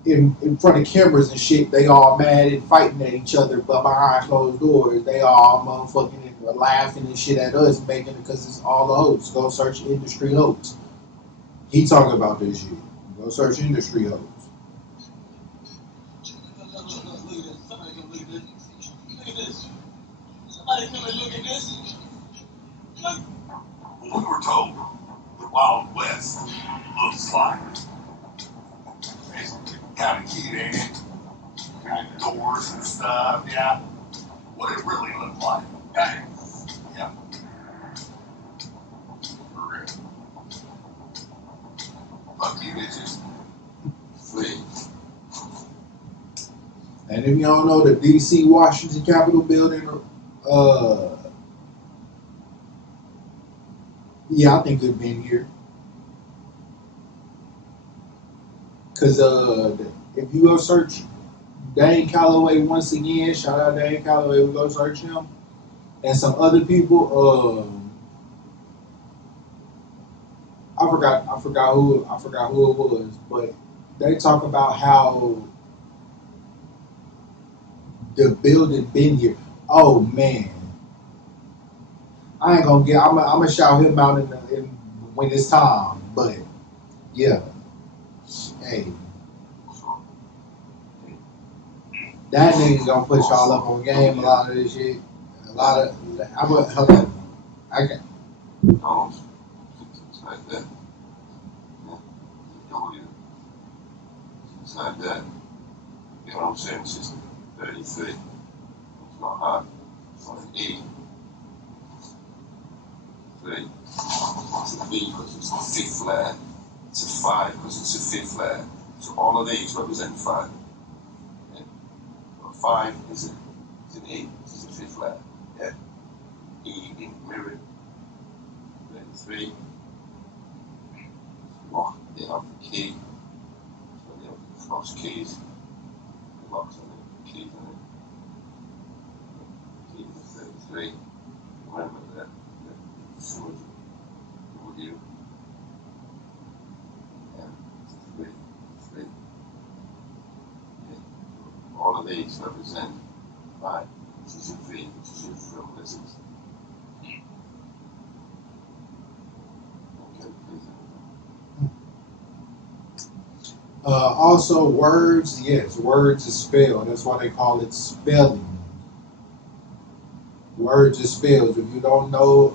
in front of cameras and shit, they all mad and fighting at each other, but behind closed doors, they all motherfucking laughing and shit at us, making it because it's all the hoax. Go search industry hoax. He talking about this shit. Go search industry hoax. We were told the Wild West looks like it's kind of cute, ain't it? Kind of doors and stuff, yeah. What it really looked like, hey, yeah. For real. Fuck you, bitches. Please. And if you don't know, the DC Washington Capitol building, yeah, I think it's been here. Cause if you go search Dane Calloway once again, shout out Dane Calloway, we go search him and some other people. I forgot who it was, but they talk about how the building been here. Oh man, I ain't gonna get. I'm gonna shout him out when it's time. But yeah, hey, that nigga gonna put y'all up on game. A lot of this shit. A lot of. I'm gonna help him. I got. No, it's like that. Yeah. It's like that. You know what I'm saying? It's just 33. It's not hard. It's not an 8. 3. It's a B because it's a fifth flat. It's a 5 because it's a fifth flat. So all of these represent 5. Yeah. So 5 is an 8. It's a fifth flat. Yeah. E in mirror. 33. Lock. They have the key. So they have the cross keys. The locks on it. The keys on it. Key is 33. Remember that. Sword. W. And 3. Yeah. All of these represent 5. This is a V, which is used for lizards. Okay, please. Also, words. Yes, words is spelled. That's why they call it spelling. Words is spelled. If you don't know,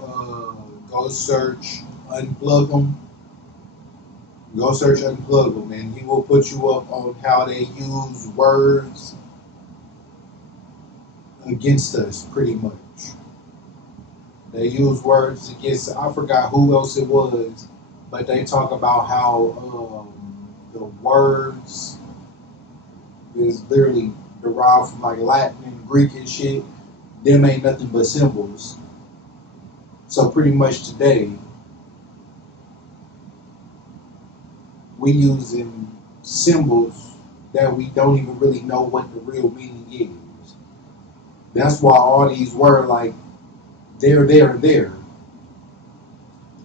go search unplug them. Go search unplug them, and he will put you up on how they use words against us, pretty much. They use words against. I forgot who else it was, but they talk about how the words is literally derived from like Latin and Greek and shit. Them ain't nothing but symbols. So pretty much today, we using symbols that we don't even really know what the real meaning is. That's why all these words like there, and there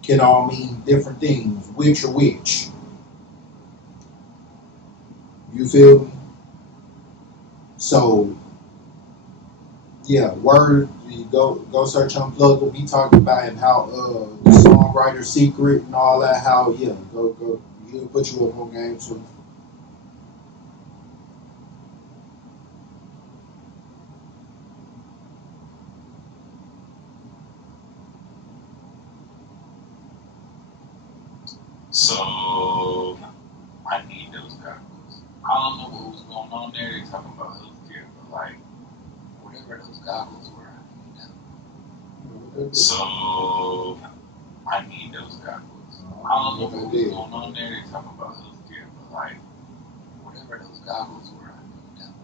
can all mean different things, which or which. You feel me? So yeah, word. You go search unplug. We'll be talking about him how the songwriter secret and all that. How yeah, go. He'll put you up on game too. So I need those goggles. I don't know what was going on there. They talking about healthcare, but like whatever those goggles were, I need them. So I need those goggles. I don't know what was going on there. They talking about healthcare, but like whatever those goggles were, I need them.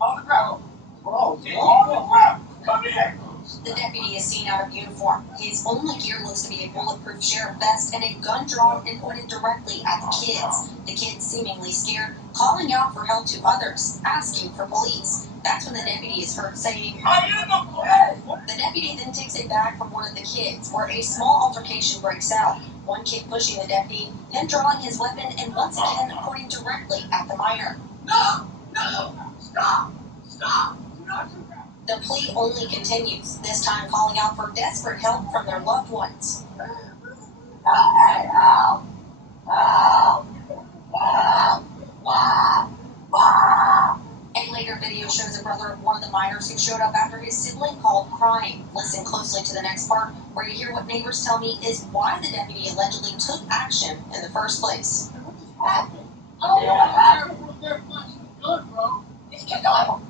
On the ground. Bro, on the ground. Come here. The deputy is seen out of uniform. His only gear looks to be a bulletproof sheriff vest and a gun drawn and pointed directly at the kids. The kids, seemingly scared, calling out for help to others, asking for police. That's when the deputy is heard saying, I am the police. The deputy then takes a bag from one of the kids, where a small altercation breaks out. One kid pushing the deputy, then drawing his weapon and once again pointing directly at the minor. No, stop. Do not do that. The plea only continues, this time calling out for desperate help from their loved ones. Help. A later video shows a brother of one of the minors who showed up after his sibling called crying. Listen closely to the next part, where you hear what neighbors tell me is why the deputy allegedly took action in the first place. What just happened? I don't know what happened. They're punching the gun, bro. These kids are.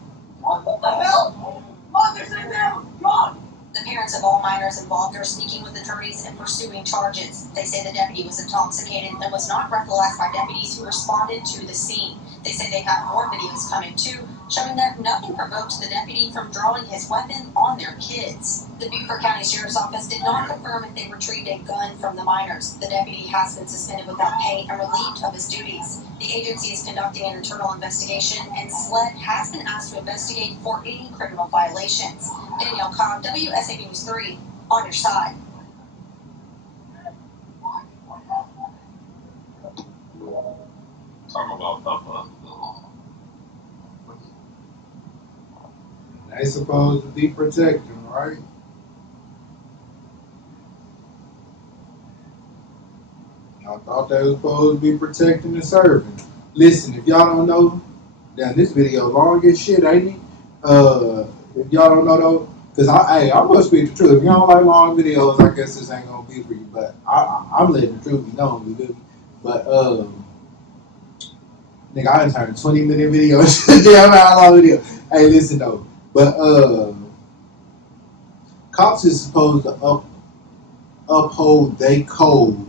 What the hell? Mom, they're sitting there. Run. The parents of all minors involved are speaking with attorneys and pursuing charges. They say the deputy was intoxicated and was not breathalyzed by deputies who responded to the scene. They say they have more videos coming too, showing that nothing provoked the deputy from drawing his weapon on their kids. The Beaufort County Sheriff's Office did not confirm if they retrieved a gun from the minors. The deputy has been suspended without pay and relieved of his duties. The agency is conducting an internal investigation, and SLED has been asked to investigate for any criminal violations. Danielle Cobb, WSAB News 3, on your side. Talking about the law. They supposed to be protecting, right? Y'all thought they was supposed to be protecting and serving. Listen, if y'all don't know, damn, this video long as shit, ain't it? If y'all don't know though, cause I'm gonna speak the truth. If y'all don't like long videos, I guess this ain't gonna be for you. But I'm letting the truth be known, you feel me? But nigga, I done turned 20-minute videos. Damn, how long video? Hey, listen though, but cops is supposed to uphold they code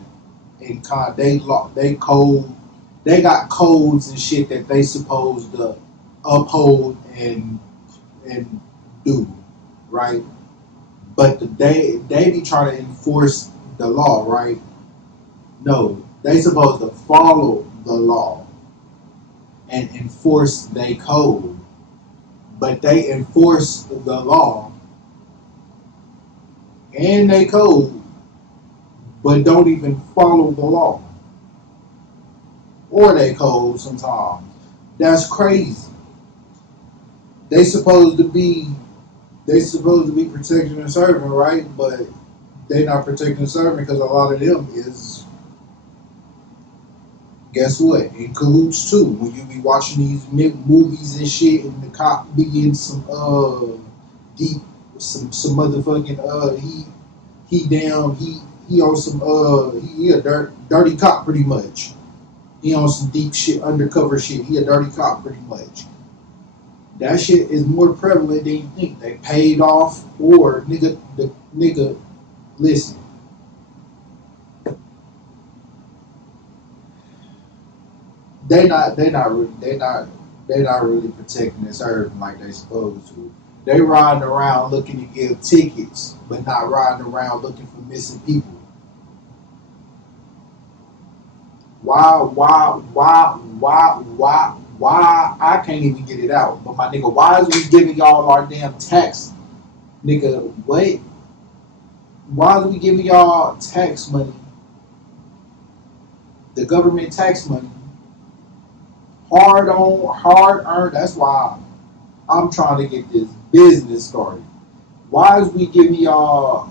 and they code. They got codes and shit that they supposed to uphold and do, right? But they be trying to enforce the law, right? No, they supposed to follow the law and enforce their code. But they enforce the law and they code, but don't even follow the law or they code sometimes. That's crazy. They supposed to be protecting and serving, right? But they not protecting and serving because a lot of them is, guess what, in cahoots too. When you be watching these movies and shit, and the cop be in some deep, some motherfucking he on some he a dirty cop pretty much. He on some deep shit, undercover shit. He a dirty cop pretty much. That shit is more prevalent than you think. They paid off or nigga. Listen, they not really protecting and serving like they supposed to. They riding around looking to give tickets, but not riding around looking for missing people. Why? I can't even get it out. But my nigga, why is we giving y'all our damn tax? Nigga, wait. Why is we giving y'all tax money? The government tax money. Hard earned. That's why I'm trying to get this business started. Why is we giving y'all?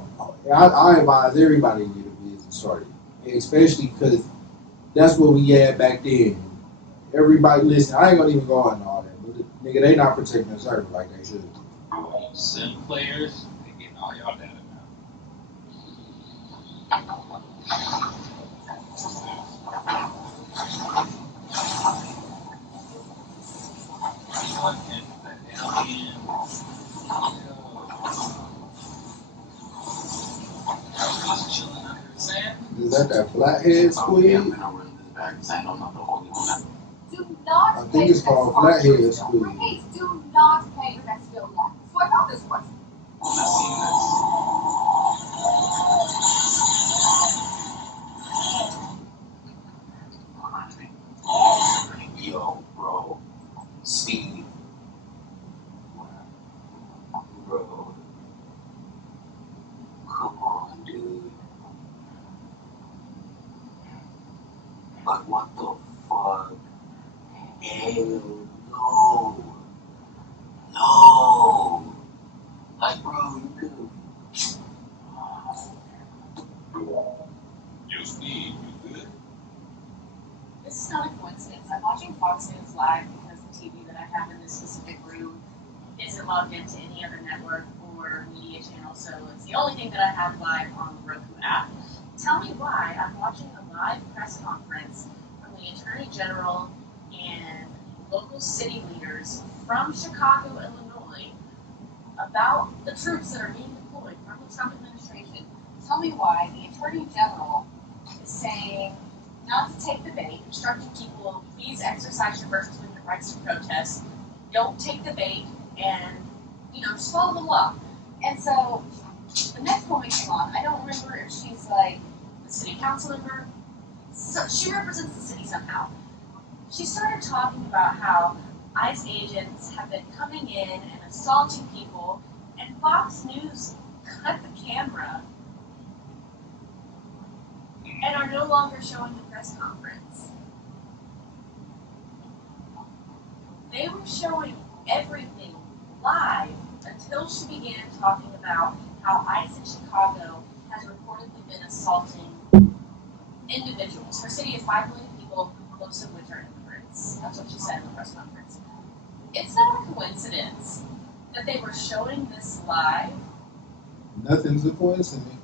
I advise everybody to get a business started, especially because that's what we had back then. Everybody, listen, I ain't gonna even go on all that, but nigga, they not protecting the server like they should. Sim players, they getting all y'all data now. Is that flathead squid? Do not I think it's called flathead squid. Please do not pay your next bill yet. Swipe out this one. Yo, bro. Steve. Bro. Come on, dude. Like, what the fuck? Hell no. No. Like, bro, you could. Yo, Steve, you good? This is not a coincidence. I'm watching Fox News Live because the TV that I have in this specific room isn't logged into any other network or media channel, so it's the only thing that I have live on the Roku app. Tell me why I'm watching a live press conference from the Attorney General and local city leaders from Chicago, Illinois, about the troops that are being deployed from the Trump administration. Tell me why the Attorney General is saying not to take the bait, instructing people, please exercise your First Amendment rights to protest, don't take the bait and, just follow the law. And so the next woman came on. I don't remember if she's like the city council member. So she represents the city somehow. She started talking about how ICE agents have been coming in and assaulting people, and Fox News cut the camera and are no longer showing the press conference. They were showing everything live until she began talking about how ICE in Chicago has reportedly been assaulting individuals. Her city is 5 million people, most of which are immigrants. That's what she said in the press conference. It's not a coincidence that they were showing this live. Nothing's a coincidence.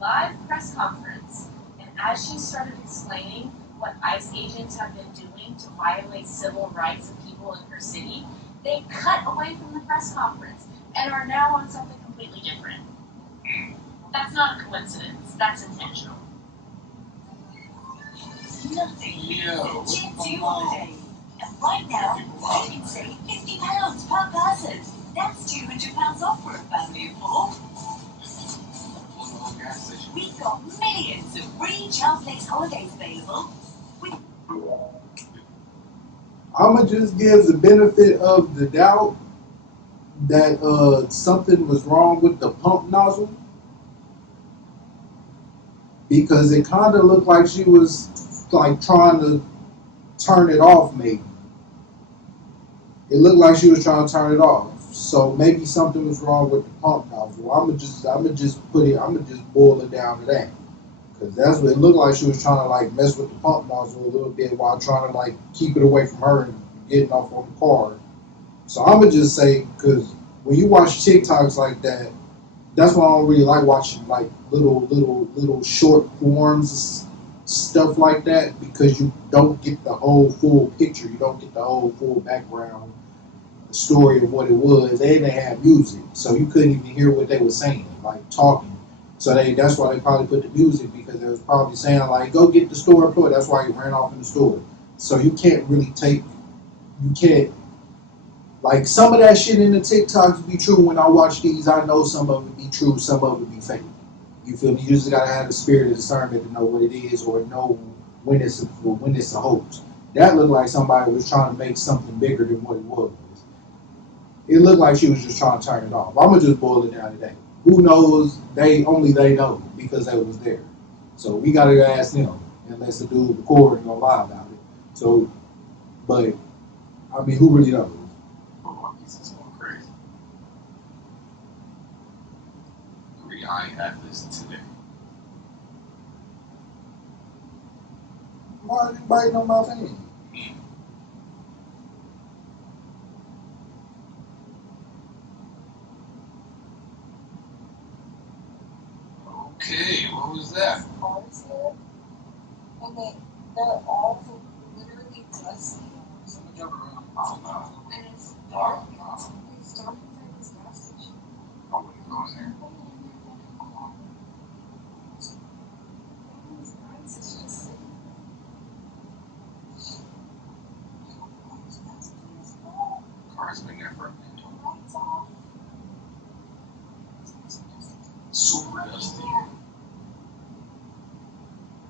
Live press conference. And as she started explaining what ICE agents have been doing to violate civil rights of people in her city, they cut away from the press conference and are now on something completely different. That's not a coincidence. That's intentional. Nothing. Yo, Jet 2 holiday. And right now, you can save £50 per person. That's £200 off for a family of 4. We've got millions of free Child Place holidays available. I'ma just give the benefit of the doubt that something was wrong with the pump nozzle, because it kind of looked like she was like trying to turn it off. Maybe it looked like she was trying to turn it off. So maybe something was wrong with the pump nozzle. I'ma just boil it down to that, because that's what it looked like. She was trying to like mess with the pump nozzle a little bit while trying to like keep it away from her and getting off on the car. So I'ma just say, because when you watch TikToks like that, that's why I don't really like watching like little short forms, stuff like that, because you don't get the whole full picture. You don't get the whole full background, the story of what it was. And they had music, so you couldn't even hear what they were saying, like talking. So that's why they probably put the music, because they was probably saying like, go get the store employee. That's why he ran off in the store. So you can't like, some of that shit in the TikToks be true. When I watch these, I know some of it be true, some of it be fake. You feel me? You just gotta have the spirit of discernment to know what it is, or know when it's a hoax. That looked like somebody was trying to make something bigger than what it was. It looked like she was just trying to turn it off. I'm gonna just boil it down today. Who knows? They know, because they was there. So we gotta ask them, unless the dude recording or lie about it. So, but I mean, who really knows? This is going crazy. I had this today. Why are you biting on my thing? Okay, what was that? Cars here, and they're all literally dusty. Someone jump around. Oh no. And it's dark. It's dark inside this gas station. I wouldn't go in there. It's just sitting Car's been there for a minute. there. Lights off. Super dusty.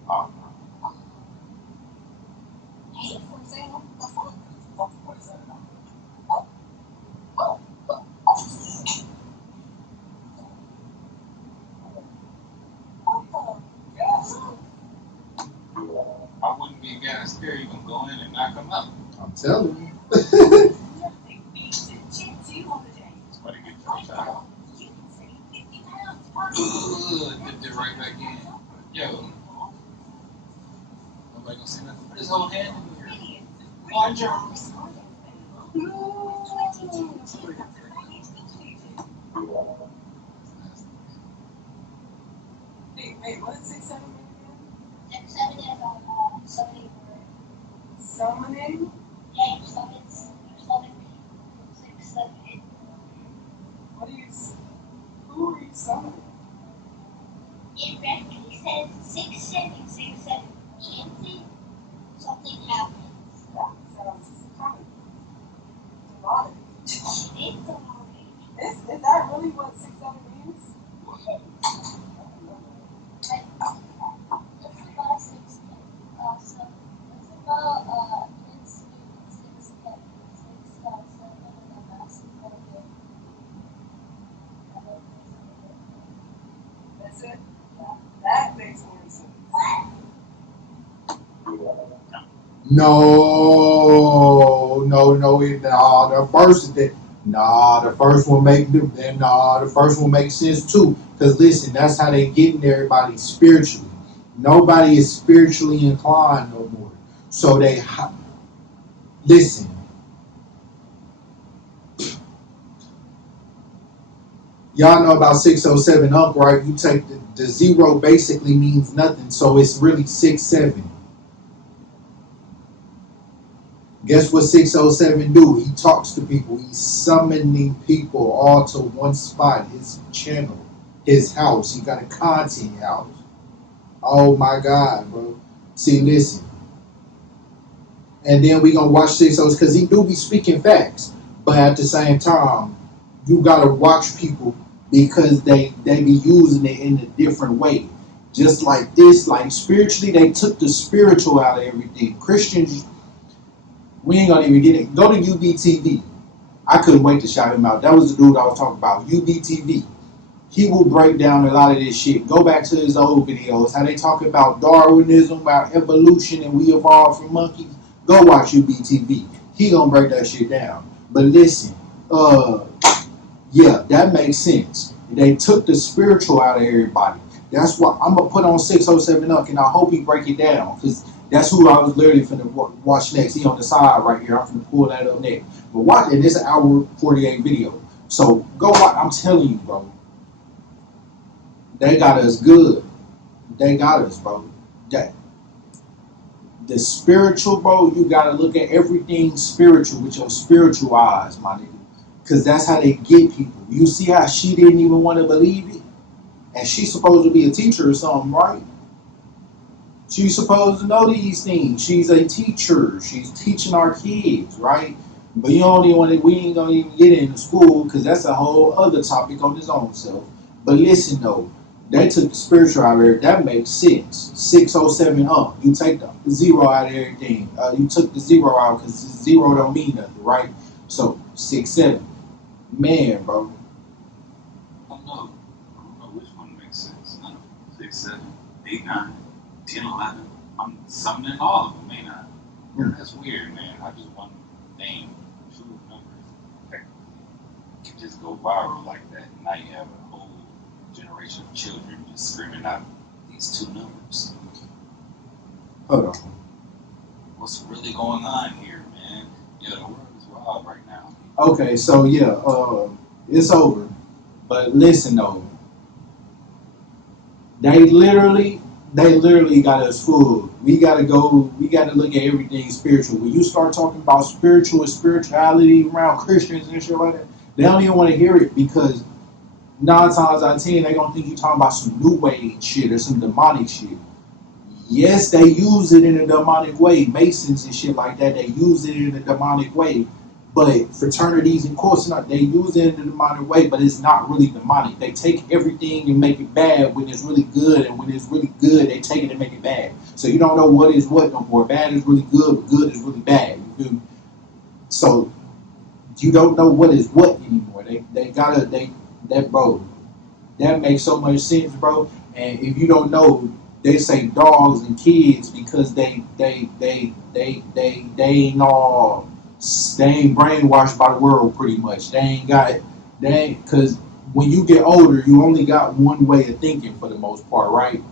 Oh no. Hey, for sale. What is that about? I wouldn't be against there. You can go in and knock them up. I'm telling you. Nothing beats a Jet 2 holiday. Somebody get Right your child. now, you can save £50 per Ugh, dipped it right back in. Yo. Nobody gonna say nothing. Put his whole hand in here. millions of free One Child job. Place holidays available. With 22 tier package included. Wait, what's 678 again? 678, Summoning? yeah, summon people, 678. What are you? Who are you summoning? It randomly says 6767. Can't something happens. That sounds common. No, the first one the first one makes sense too. Cause listen, that's how they getting everybody spiritually. Nobody is spiritually inclined no more. So listen. Y'all know about 607 up, right? You take the zero basically means nothing, so it's really 6-7. Guess what 607 do? He talks to people. He's summoning people all to one spot. His channel, his house. He got a content house. Oh my God, bro. See, listen. And then we gonna watch 607 because he do be speaking facts. But at the same time, you gotta watch people because they be using it in a different way. Just like this, like spiritually, they took the spiritual out of everything. Christians, we ain't gonna even get it. Go to UBTV. I couldn't wait to shout him out. That was the dude I was talking about. UBTV. He will break down a lot of this shit. Go back to his old videos, how they talk about Darwinism, about evolution, and we evolved from monkeys. Go watch UBTV. He gonna break that shit down. But listen, yeah, that makes sense. They took the spiritual out of everybody. That's what I'm gonna put on 607 up, and I hope he break it down because that's who I was literally finna watch next. He on the side right here. I'm finna pull that up next. But watch it. It's an hour 48 video. So go watch. I'm telling you, bro. They got us good. They got us, bro. The spiritual, bro. You gotta look at everything spiritual with your spiritual eyes, my nigga. Because that's how they get people. You see how she didn't even want to believe it? And she's supposed to be a teacher or something, right? She's supposed to know these things. She's a teacher. She's teaching our kids, right? But you don't even want to, we ain't going to even get into school because that's a whole other topic on its own self. But listen, though. They took the spiritual out of it. That makes sense. 607 up. You take the zero out of everything. You took the zero out because zero don't mean nothing, right? So 6-7. Man, bro. I don't know which one makes sense. 6, 7, 8, 9, 10, 11. I'm summoning all of them, ain't I? Yeah, that's weird, man. How just one name, two numbers, can just go viral like that. And now you have a whole generation of children just screaming out these two numbers. Hold on. What's really going on here, man? Yeah, the world is wild right now. Okay, so yeah, it's over. But listen though, they literally got us fooled. We gotta look at everything spiritual. When you start talking about spiritual and spirituality around Christians and shit like that, they don't even want to hear it because 9 times out of 10 they gonna think you talking about some new age shit or some demonic shit. Yes, they use it in a demonic way. Masons and shit like that, they use it in a demonic way. But fraternities and courses, they use it in a demonic way, but it's not really demonic. They take everything and make it bad when it's really good, and when it's really good, they take it and make it bad. So you don't know what is what no more. Bad is really good, but good is really bad. You feel me? So you don't know what is what anymore. Bro, that makes so much sense, bro. And if you don't know, they say dogs and kids because they ain't all. They ain't brainwashed by the world pretty much. Because when you get older, you only got one way of thinking for the most part, right?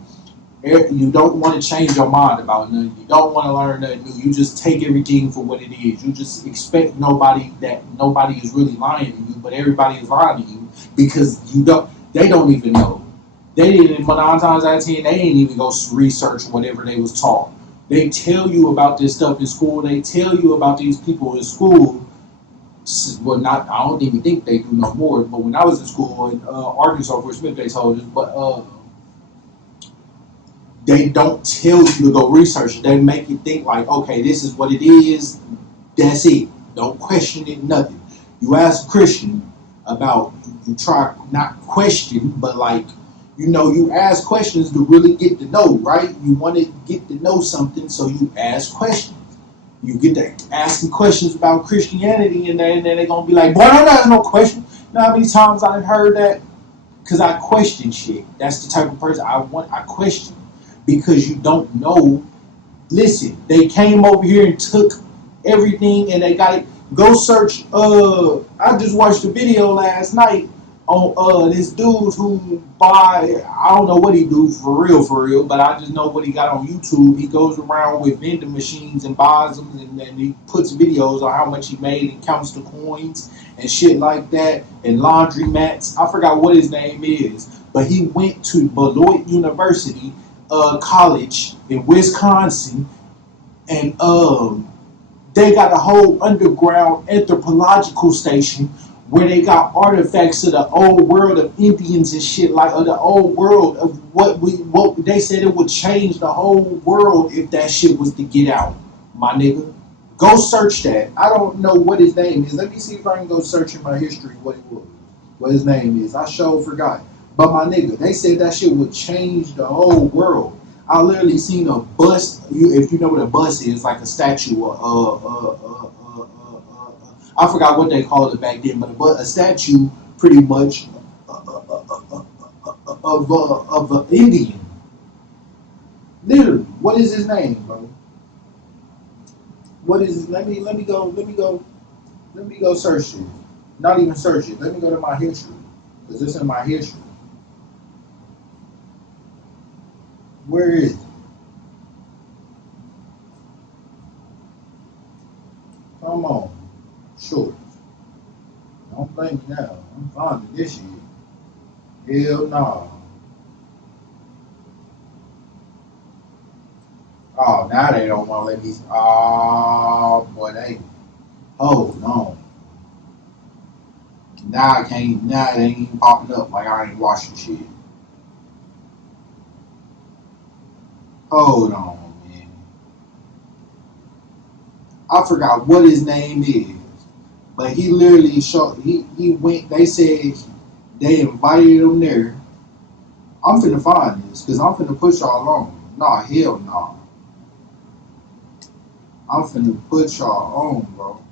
You don't want to change your mind about nothing. You don't want to learn nothing new. You just take everything for what it is. You just expect nobody is really lying to you, but everybody is lying to you because they don't even know. They didn't, 9 times out of 10, they ain't even go research whatever they was taught. They tell you about this stuff in school. They tell you about these people in school. Well, I don't even think they do no more. But when I was in school in Arkansas, Fort Smith, they told us. But they don't tell you to go research it. They make you think like, okay, this is what it is. That's it. Don't question it, nothing. You ask a Christian about, you try not question, but like, you ask questions to really get to know, right? You want to get to know something, so you ask questions. You get to asking questions about Christianity, and then they're going to be like, boy, no, there's no question. You know how many times I've heard that? Because I question shit. That's the type of person I question. Because you don't know Listen, they came over here and took everything and they got it. Go search. I just watched a video last night on this dude who buy. I don't know what he do for real, but I just know what he got on YouTube. He goes around with vending machines and buys them, and he puts videos on how much he made and counts the coins and shit like that, and laundry mats. I forgot what his name is, but he went to Beloit University college in Wisconsin, and they got a whole underground anthropological station where they got artifacts of the old world of Indians and shit, like of the old world of what they said it would change the whole world if that shit was to get out, my nigga. Go search that. I don't know what his name is. Let me see if I can go search in my history what it was. What his name is. I sure forgot. But my nigga, they said that shit would change the whole world. I literally seen a bust. If you know what a bust is, like a statue. I forgot what they called it back then, but a statue, pretty much, of an Indian. Literally, what is his name, bro? What is? Let me go search it. Not even search it. Let me go to my history, because it's in my history. Where is it? Come on. Sure. Don't blame me now. I'm finding this shit. Hell no. Oh, now they don't want to let me. Oh, boy, they. Oh, no. Now I can't. Now it ain't even popping up like I ain't watching shit. Hold on, man. I forgot what his name is. But he literally showed. He went. They said they invited him there. I'm finna find this because I'm finna push y'all on. Nah, hell nah. I'm finna put y'all on, bro.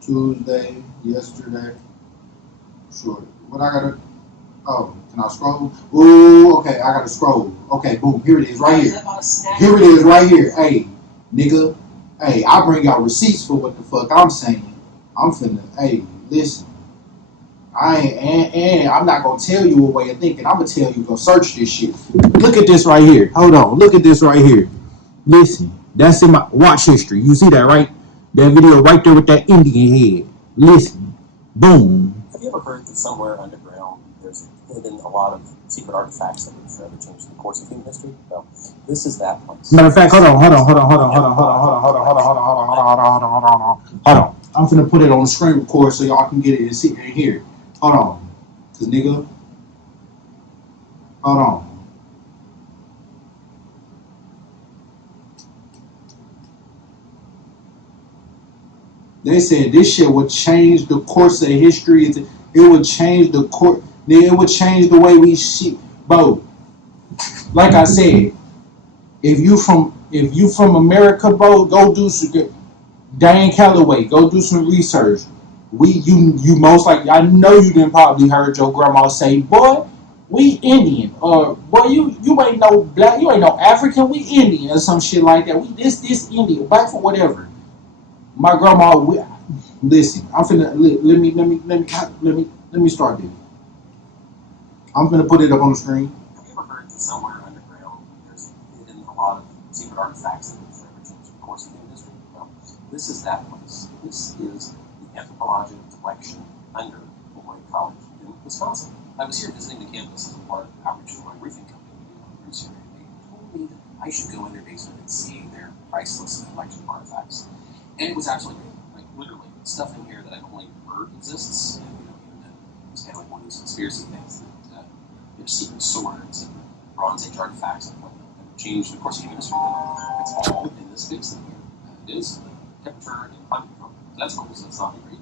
Tuesday, yesterday. Sure. What I gotta. Oh, can I scroll? Ooh, okay, I gotta scroll. Okay, boom. Here it is, right here. Here it is, right here. Hey, nigga. Hey, I bring y'all receipts for what the fuck I'm saying. I'm finna. Hey, listen. I ain't, and I'm not gonna tell you a way of thinking. I'm gonna tell you go search this shit. Look at this right here. Hold on. Look at this right here. Listen, that's in my watch history. You see that, right? That video right there with that Indian head. Listen, boom. Have you ever heard that somewhere underground there's hidden a lot of secret artifacts that would forever change the course of human history? Well, this is that place. Matter of fact, hold on. I'm finna put it on the screen record so y'all can get it and see it and hear it. Hold on. Cause nigga, hold on. They said this shit would change the course of history. It would change the course. It would change the way we see, bro. Like I said, if you from America, bro, go do some. Dan Calloway, go do some research. You most likely, I know you didn't probably heard your grandma say, boy, we Indian, or boy, you ain't no black, you ain't no African, we Indian, or some shit like that. We this Indian, black for whatever. My grandma, listen, I'm finna let me start this. I'm finna put it up on the screen. Have you ever heard that somewhere underground there's hidden a lot of secret artifacts that would forever change the course of human history? Well, this is that place. This is the anthropological collection under Beloit College in Wisconsin. I was here visiting the campus as a part of the outreach for my Rethink company on Bruce here. They told me that I should go in their basement and see their priceless collection of artifacts. And it was absolutely great. Like, literally, stuff in here that I've only heard exists. And, even it was kind of like one of those conspiracy things that secret swords and Bronze Age artifacts and whatnot that have changed the course of human history. It's all in this basement here. It is temperature and climate control. So that's cool. So that's not great.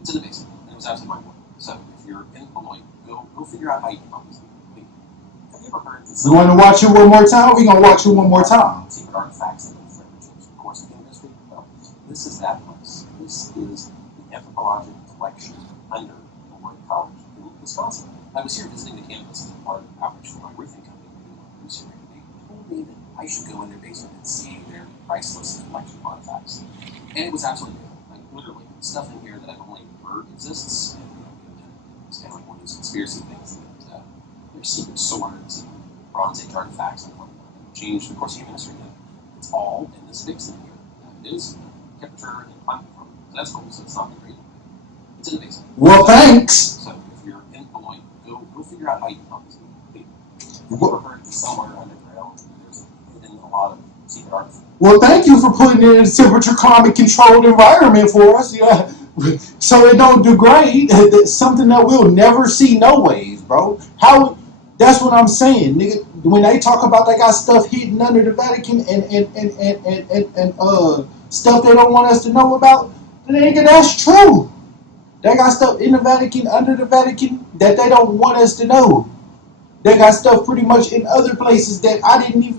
It's in the basement. And it was absolutely mind-blowing. So if you're in Beloit, go figure out how you can help this. Have you ever heard this? You want to watch it one more time? We're going to watch it one more time. Secret artifacts that have forever changed the course of human history? Well, this is that place. This is the anthropological collection under Beloit College in Wisconsin. I was here visiting the campus as a part of outreach for my Rethink company on Bruce here. They told me that I should go in their basement and see their priceless collection of artifacts. And it was absolutely real. Like, literally, stuff in here that I've only heard exists. And it's kind of like one of those conspiracy things that there's secret swords and Bronze Age artifacts and whatnot. Changed the course of human history. It's all in this basement here. It is temperature and climate control. So that's cool. So it's not great. It's in the basement. Well, thanks. So if you're in Illinois, go figure out how you can help this. You've never heard somewhere underground. There's hidden a lot of secret artifacts. Well, thank you for putting it in a temperature climate controlled environment for us. Yeah. So it don't degrade. That's something that we'll never see no ways, bro. How? That's what I'm saying, nigga. When they talk about they got stuff hidden under the Vatican and stuff they don't want us to know about, nigga, that's true. They got stuff in the Vatican, under the Vatican, that they don't want us to know. They got stuff pretty much in other places that I knew,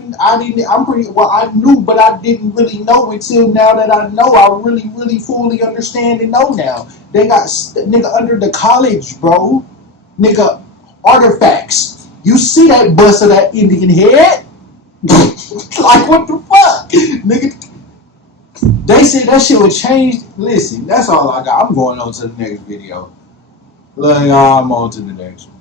but I didn't really know until now that I know. I really, really fully understand and know now. They got, nigga, under the college, bro. Nigga, artifacts. You see that bust of that Indian head? Like, what the fuck? Nigga, they said that shit would change. Listen, that's all I got. I'm going on to the next video. Like, I'm on to the next one.